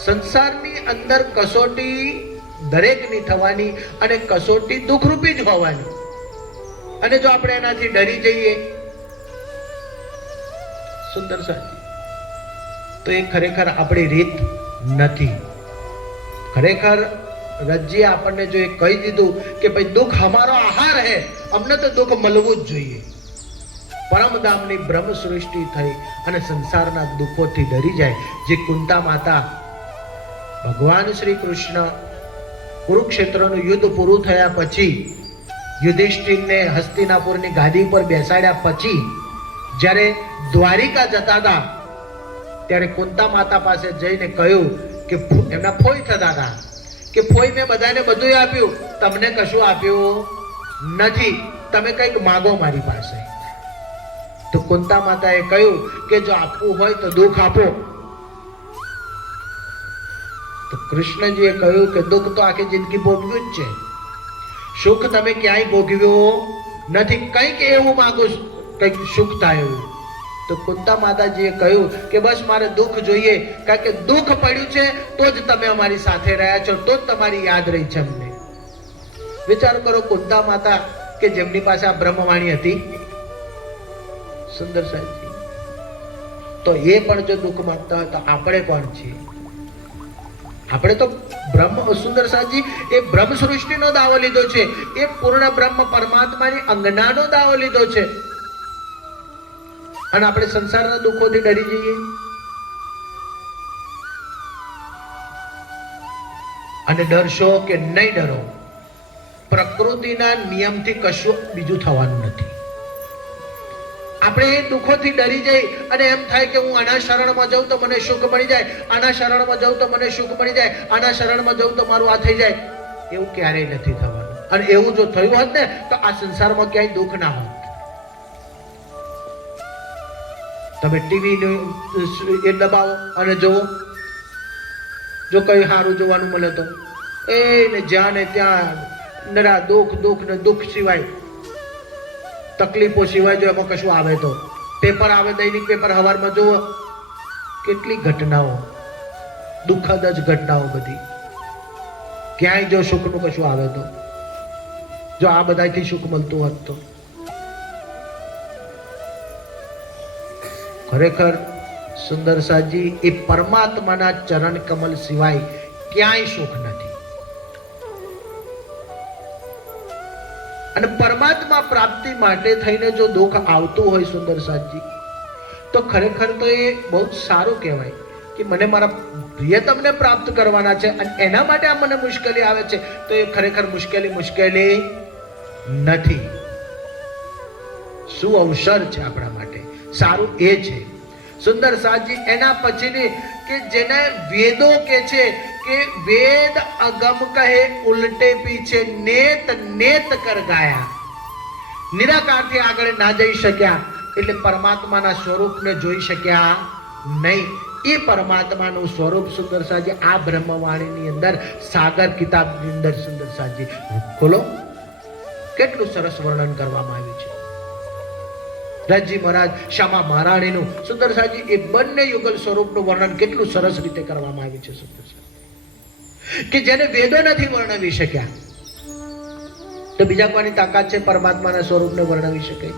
સંસારની અંદર કસોટી દરેકની થવાની, અને કસોટી દુઃખરૂપી જ હોવાની. અને જો આપણે એનાથી ડરી જઈએ, સુંદર સાચી તો એ ખરેખર આપણી રીત નથી. ખરેખર રજ્જીએ આપણને જો એ કહી દીધું કે ભાઈ દુઃખ અમારો આહાર હે, અમને તો દુઃખ મળવું જ જોઈએ. પરમધામની બ્રહ્મ સૃષ્ટિ થઈ અને સંસારના દુઃખોથી ડરી જાય. જે કુંતા માતા ભગવાન શ્રી કૃષ્ણ કુરુક્ષેત્રનું યુદ્ધ પૂરું થયા પછી યુધિષ્ઠિરને હસ્તિનાપુરની ગાદી પર બેસાડ્યા પછી જ્યારે દ્વારિકા જતા હતા ત્યારે કુંતા માતા પાસે જઈને કહ્યું કે એમના ફોઈ થતા હતા કે ફોઈ મેં બધાને બધું આપ્યું, તમને કશું આપ્યું નથી, તમે કંઈક માગો મારી પાસે. તો કુંતા માતાએ કહ્યું કે જો આપવું હોય તો દુઃખ આપો. તો કૃષ્ણજીએ કહ્યું કે દુઃખ તો આખી જિંદગી ભોગવ્યું જ છે, સુખ તમે ક્યાંય ભોગવ્યું નથી, કંઈક એવું માંગો કંઈક સુખ થાય એવું. તો કુંતા માતાજીએ કહ્યું કે બસ મારે દુઃખ જોઈએ, કારણ કે દુઃખ પડ્યું છે તો જ તમે અમારી સાથે રહ્યા છો, તો જ તમારી યાદ રહી છે અમને. વિચાર કરો, કુંતા માતા કે જેમની પાસે આ બ્રહ્મવાણી હતી, સુંદર સાહેબજી, તો એ પણ જો દુઃખ માંગતા હોય તો આપણે કોણ છીએ? આપણે તો બ્રહ્મ સુંદર સાહેબજી એ બ્રહ્મ સૃષ્ટિનો દાવો લીધો છે, એ પૂર્ણ બ્રહ્મ પરમાત્માની અંગનાનો દાવો લીધો છે, અને આપણે સંસારના દુઃખોથી ડરી જઈએ. અને ડરશો કે નહીં ડરો, પ્રકૃતિના નિયમથી કશું બીજું થવાનું નથી. આપણે એ દુઃખોથી ડરી જઈ અને એમ થાય કે હું આના શરણમાં જાઉં તો મને સુખ મળી જાય, આના શરણમાં જાઉં તો મને સુખ મળી જાય, આના શરણમાં જાઉં તો મારું આ થઈ જાય. એવું ક્યારેય નથી થવાનું. અને એવું જો થયું હોત ને તો આ સંસારમાં ક્યાંય દુઃખ ના હોત. તમે ટીવી એ દબાવો અને જુઓ, જો કઈ સારું જોવાનું મળે તો એને જ્યાં ને ત્યાં નરા દુઃખ દુઃખ ને દુઃખ સિવાય, તકલીફો સિવાય જો એમાં કશું આવે તો પેપર આવે, દૈનિક પેપર સવારમાં જુઓ, કેટલી ઘટનાઓ, દુઃખદ જ ઘટનાઓ બધી. ક્યાંય જો સુખનું કશું આવે તો, જો આ બધાથી સુખ મળતું હોત તો ખરેખર સુંદર સાજી એ પરમાત્માના ચરણ કમલ સિવાય ક્યાંય સુખ નથી. અને પરમાત્મા પ્રાપ્તિ માટે થઈને જો દુઃખ આવતું હોય સુંદર સાજી, તો ખરેખર તો એ બહુ જ સારું કહેવાય કે મને મારા પ્રિયતમને પ્રાપ્ત કરવાના છે અને એના માટે આ મને મુશ્કેલી આવે છે. તો એ ખરેખર મુશ્કેલી નથી. શું અવસર છે આપણા માટે, સારું એ છે. સુંદર સાજી એના પછીની કે જેને વેદો કે છે કે વેદ અગમ કહે ઉલટે પીછે નેત નેત કર ગાયા, નિરાકારથી આગળ ના જઈ શક્યા એટલે પરમાત્માના સ્વરૂપને જોઈ શક્યા નહીં. એ પરમાત્માનું સ્વરૂપ સુંદર સાજી આ બ્રહ્મવાણીની અંદર સાગર કિતાબની અંદર સુંદર સાજી ખોલો, કેટલું સરસ વર્ણન કરવામાં આવ્યું છે. રાજી મહારાજ શ્યામા મહારાણીનું સુંદર સાજી એ બંને યુગલ સ્વરૂપનું વર્ણન કેટલું સરસ રીતે કરવામાં આવ્યું છે સુંદર સાજી, કે જેને વેદો નથી વર્ણવી શક્યા તો બીજા કોની તાકાત છે પરમાત્માના સ્વરૂપને વર્ણવી શકે?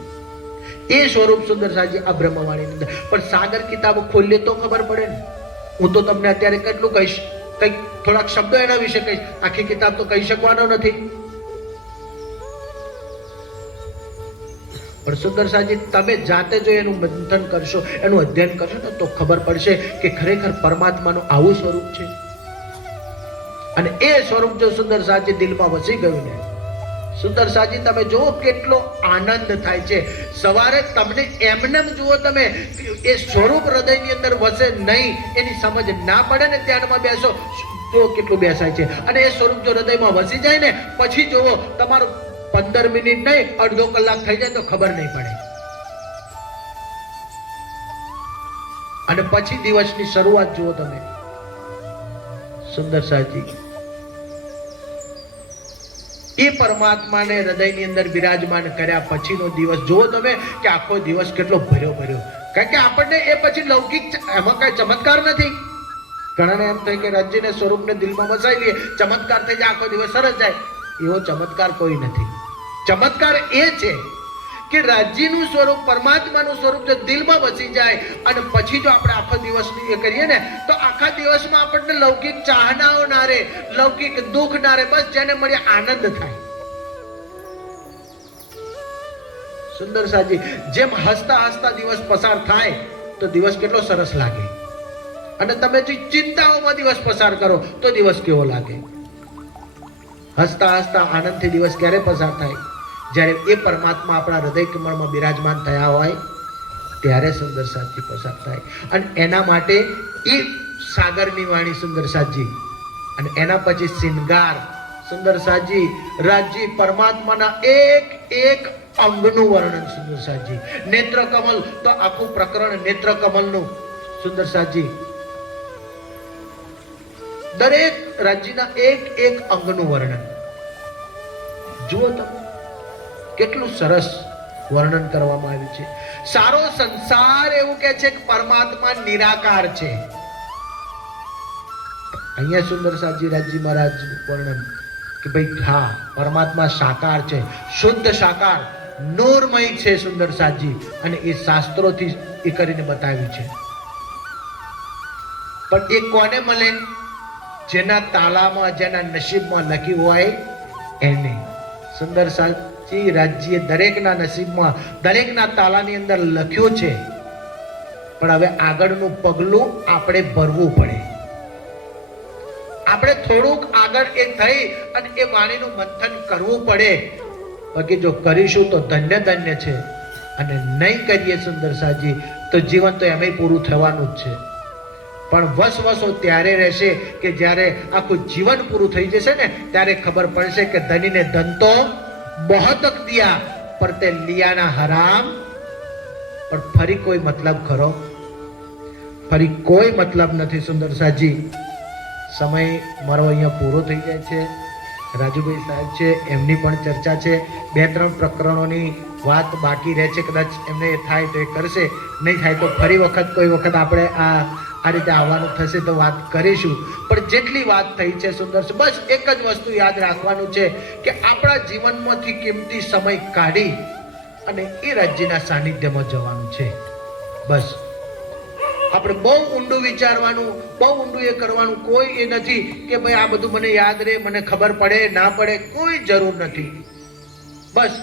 એ સ્વરૂપ સુંદર સાજી આ બ્રહ્મવાણીની અંદર. પણ સાગર કિતાબ ખોલીએ તો ખબર પડે ને. હું તો તમને અત્યારે કેટલું કહીશ, કંઈક થોડાક શબ્દો એના વિશે કહીશ, આખી કિતાબ તો કહી શકવાનો નથી. પણ સુંદર સાજી તમે જાતે જો એનું મંથન કરશો, એનું અધ્યયન કરશો ને તો ખબર પડશે કે ખરેખર પરમાત્માનું આવું સ્વરૂપ છે. અને એ સ્વરૂપ જો સુંદર સાજી દિલમાં વસી ગયું ને સુંદર સાજી, તમે જુઓ કેટલો આનંદ થાય છે. સવારે તમને એમને જુઓ, તમે એ સ્વરૂપ હૃદયની અંદર વસે નહીં, એની સમજ ના પડે ને ધ્યાનમાં બેસો, જો કેટલું બેસાય છે. અને એ સ્વરૂપ જો હૃદયમાં વસી જાય ને પછી જુઓ તમારું 15 મિનિટ નહીં અડધો કલાક થઈ જાય તો ખબર નહીં પડે. અને પછી દિવસની શરૂઆત જુઓ તમે સુંદર સાજી, એ પરમાત્માને હૃદયની અંદર બિરાજમાન કર્યા પછીનો દિવસ જુઓ તમે કે આખો દિવસ કેટલો ભર્યો. કારણ કે આપણને એ પછી લૌકિક એમાં કઈ ચમત્કાર નથી. ઘણાને એમ થાય કે રાજ્યને સ્વરૂપને દિલમાં વસાઈ લઈએ, ચમત્કાર થઈ જાય, આખો દિવસ સરસ જાય. એવો ચમત્કાર કોઈ નથી. ચમત્કાર એ છે કે રાજ્યનું સ્વરૂપ, પરમાત્માનું સ્વરૂપ જો દિલમાં વસી જાય અને પછી જો આપણે આખો દિવસની એ કરીએ ને તો આખા દિવસમાં આપણને લૌકિક ચાહનાઓ ના રહે, લૌકિક દુઃખ ના રહે, બસ જેને મળે આનંદ થાય. સુંદર સાજી, જેમ હસતા હસતા દિવસ પસાર થાય તો દિવસ કેટલો સરસ લાગે, અને તમે જે ચિંતાઓમાં દિવસ પસાર કરો તો દિવસ કેવો લાગે. હસતા હસતા આનંદથી દિવસ ક્યારે પસાર થાય? જ્યારે એ પરમાત્મા આપણા હૃદય કમળમાં બિરાજમાન થયા હોય ત્યારે સુંદર સાજી પસાર થાય. અને એના માટે એ સાગરની વાણી સુંદર સાજી, અને એના પછી શિંગાર સુંદર સાજી, રાજ્ય પરમાત્માના એક એક અંગનું વર્ણન સુંદર સાજી. નેત્ર કમલ તો આખું પ્રકરણ નેત્ર કમલનું સુંદર સાજી, દરેક રાજ્યના એક એક અંગનું વર્ણન જુઓ તમે, કેટલું સરસ વર્ણન કરવામાં આવ્યું છે. સારો સંસાર એવું કે છે કે પરમાત્મા નિરાકાર છે. અહીંયા સુંદર સાજી રાજજી મહારાજ વર્ણન કે ભાઈ હા, પરમાત્મા સાકાર છે, શુદ્ધ સાકાર, નૂરમય છે સુંદર સાજી, અને એ શાસ્ત્રોથી એ કરીને બતાવ્યું છે. પણ એ કોને મળે? જેના તાલામાં, જેના નસીબમાં લખ્યું હોય એને. સુંદર સાજી રાજ્ય દરેકના નસીબમાં, દરેકના તાલાની અંદર લખ્યું છે, પણ હવે આગળનું પગલું આપણે ભરવું પડે. આપણે થોડુંક આગળ એ થઈ અને એ વાણીનું મંથન કરવું પડે. બાકી જો કરીશું તો ધન્ય ધન્ય છે, અને નહીં કરીએ સુંદર સાજી તો જીવન તો એમય પૂરું થવાનું જ છે. પણ વસવસો ત્યારે રહેશે કે જ્યારે આખું જીવન પૂરું થઈ જશે ને ત્યારે ખબર પડશે કે ધનીને ધન તો બહોત દિયા પર તે લિયાના હરામ. પણ ફરી કોઈ મતલબ ખરો? ફરી કોઈ મતલબ નથી સુંદર સાજી. સમય મારો અહીંયા પૂરો થઈ જાય છે. રાજુભાઈ સાહેબ છે, એમની પણ ચર્ચા છે. 2-3 પ્રકરણોની વાત બાકી રહે છે, કદાચ એમને થાય તો એ કરશે, નહીં થાય તો ફરી વખત કોઈ વખત આપણે આ રીતે આવવાનું થશે તો વાત કરીશું. પણ જેટલી વાત થઈ છે સુંદર છે, બસ એક જ વસ્તુ યાદ રાખવાનું છે કે આપણા જીવનમાંથી કિંમતી સમય કાઢી અને એ રાજ્યના સાનિધ્યમાં જવાનું છે. બસ આપણે બહુ ઊંડું વિચારવાનું, બહુ ઊંડું એ કરવાનું કોઈ એ નથી કે ભાઈ આ બધું મને યાદ રહે, મને ખબર પડે ના પડે, કોઈ જરૂર નથી. બસ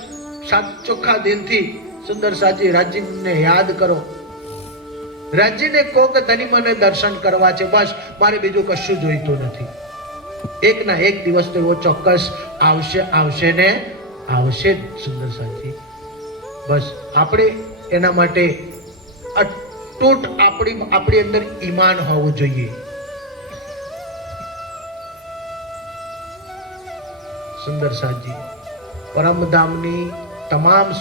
ચોખ્ખા દિલથી સુંદર સાજી રાજ્યને યાદ કરો. રાજ્યને કહો કે તની મને દર્શન કરવા છે, બસ મારે બીજું કશું જોઈતું નથી. એક ના એક દિવસ તો એવો ચોક્કસ આવશે ને આવશે જ સુંદર સાજી. બસ આપણે એના માટે અતૂટ આપણી અંદર ઈમાન હોવું જોઈએ. સુંદર સાજી પરમધામની તમામ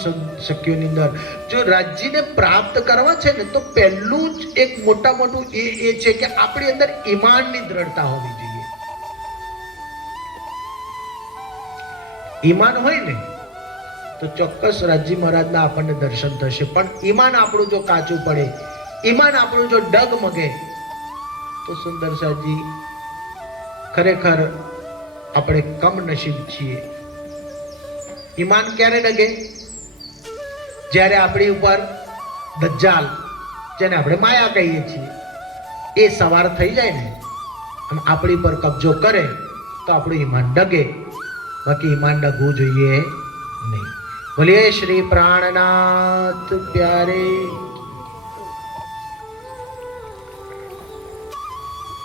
શક્તિઓની અંદર જો રાજ્યને પ્રાપ્ત કરવા છે ને તો પહેલું જ એક મોટું એ છે કે આપણી અંદર ઈમાનની દ્રઢતા હોવી જોઈએ. ઈમાન હોય ને તો ચોક્કસ રાજ્ય મહારાજના આપણને દર્શન થશે. પણ ઈમાન આપણું જો કાચું પડે, ઈમાન આપણું જો ડગમગે તો સુંદર સાજી ખરેખર આપણે કમ નસીબ છીએ. ઈમાન ક્યારે ડગે? જ્યારે આપણી ઉપર દજ્જાલ, જેને આપણે માયા કહીએ છીએ, એ સવાર થઈ જાય ને અને આપણી પર કબજો કરે તો આપણું ઈમાન ડગે. બાકી ઈમાન ડગવું જોઈએ નહીં. બોલીએ શ્રી પ્રાણનાથ પ્યારે.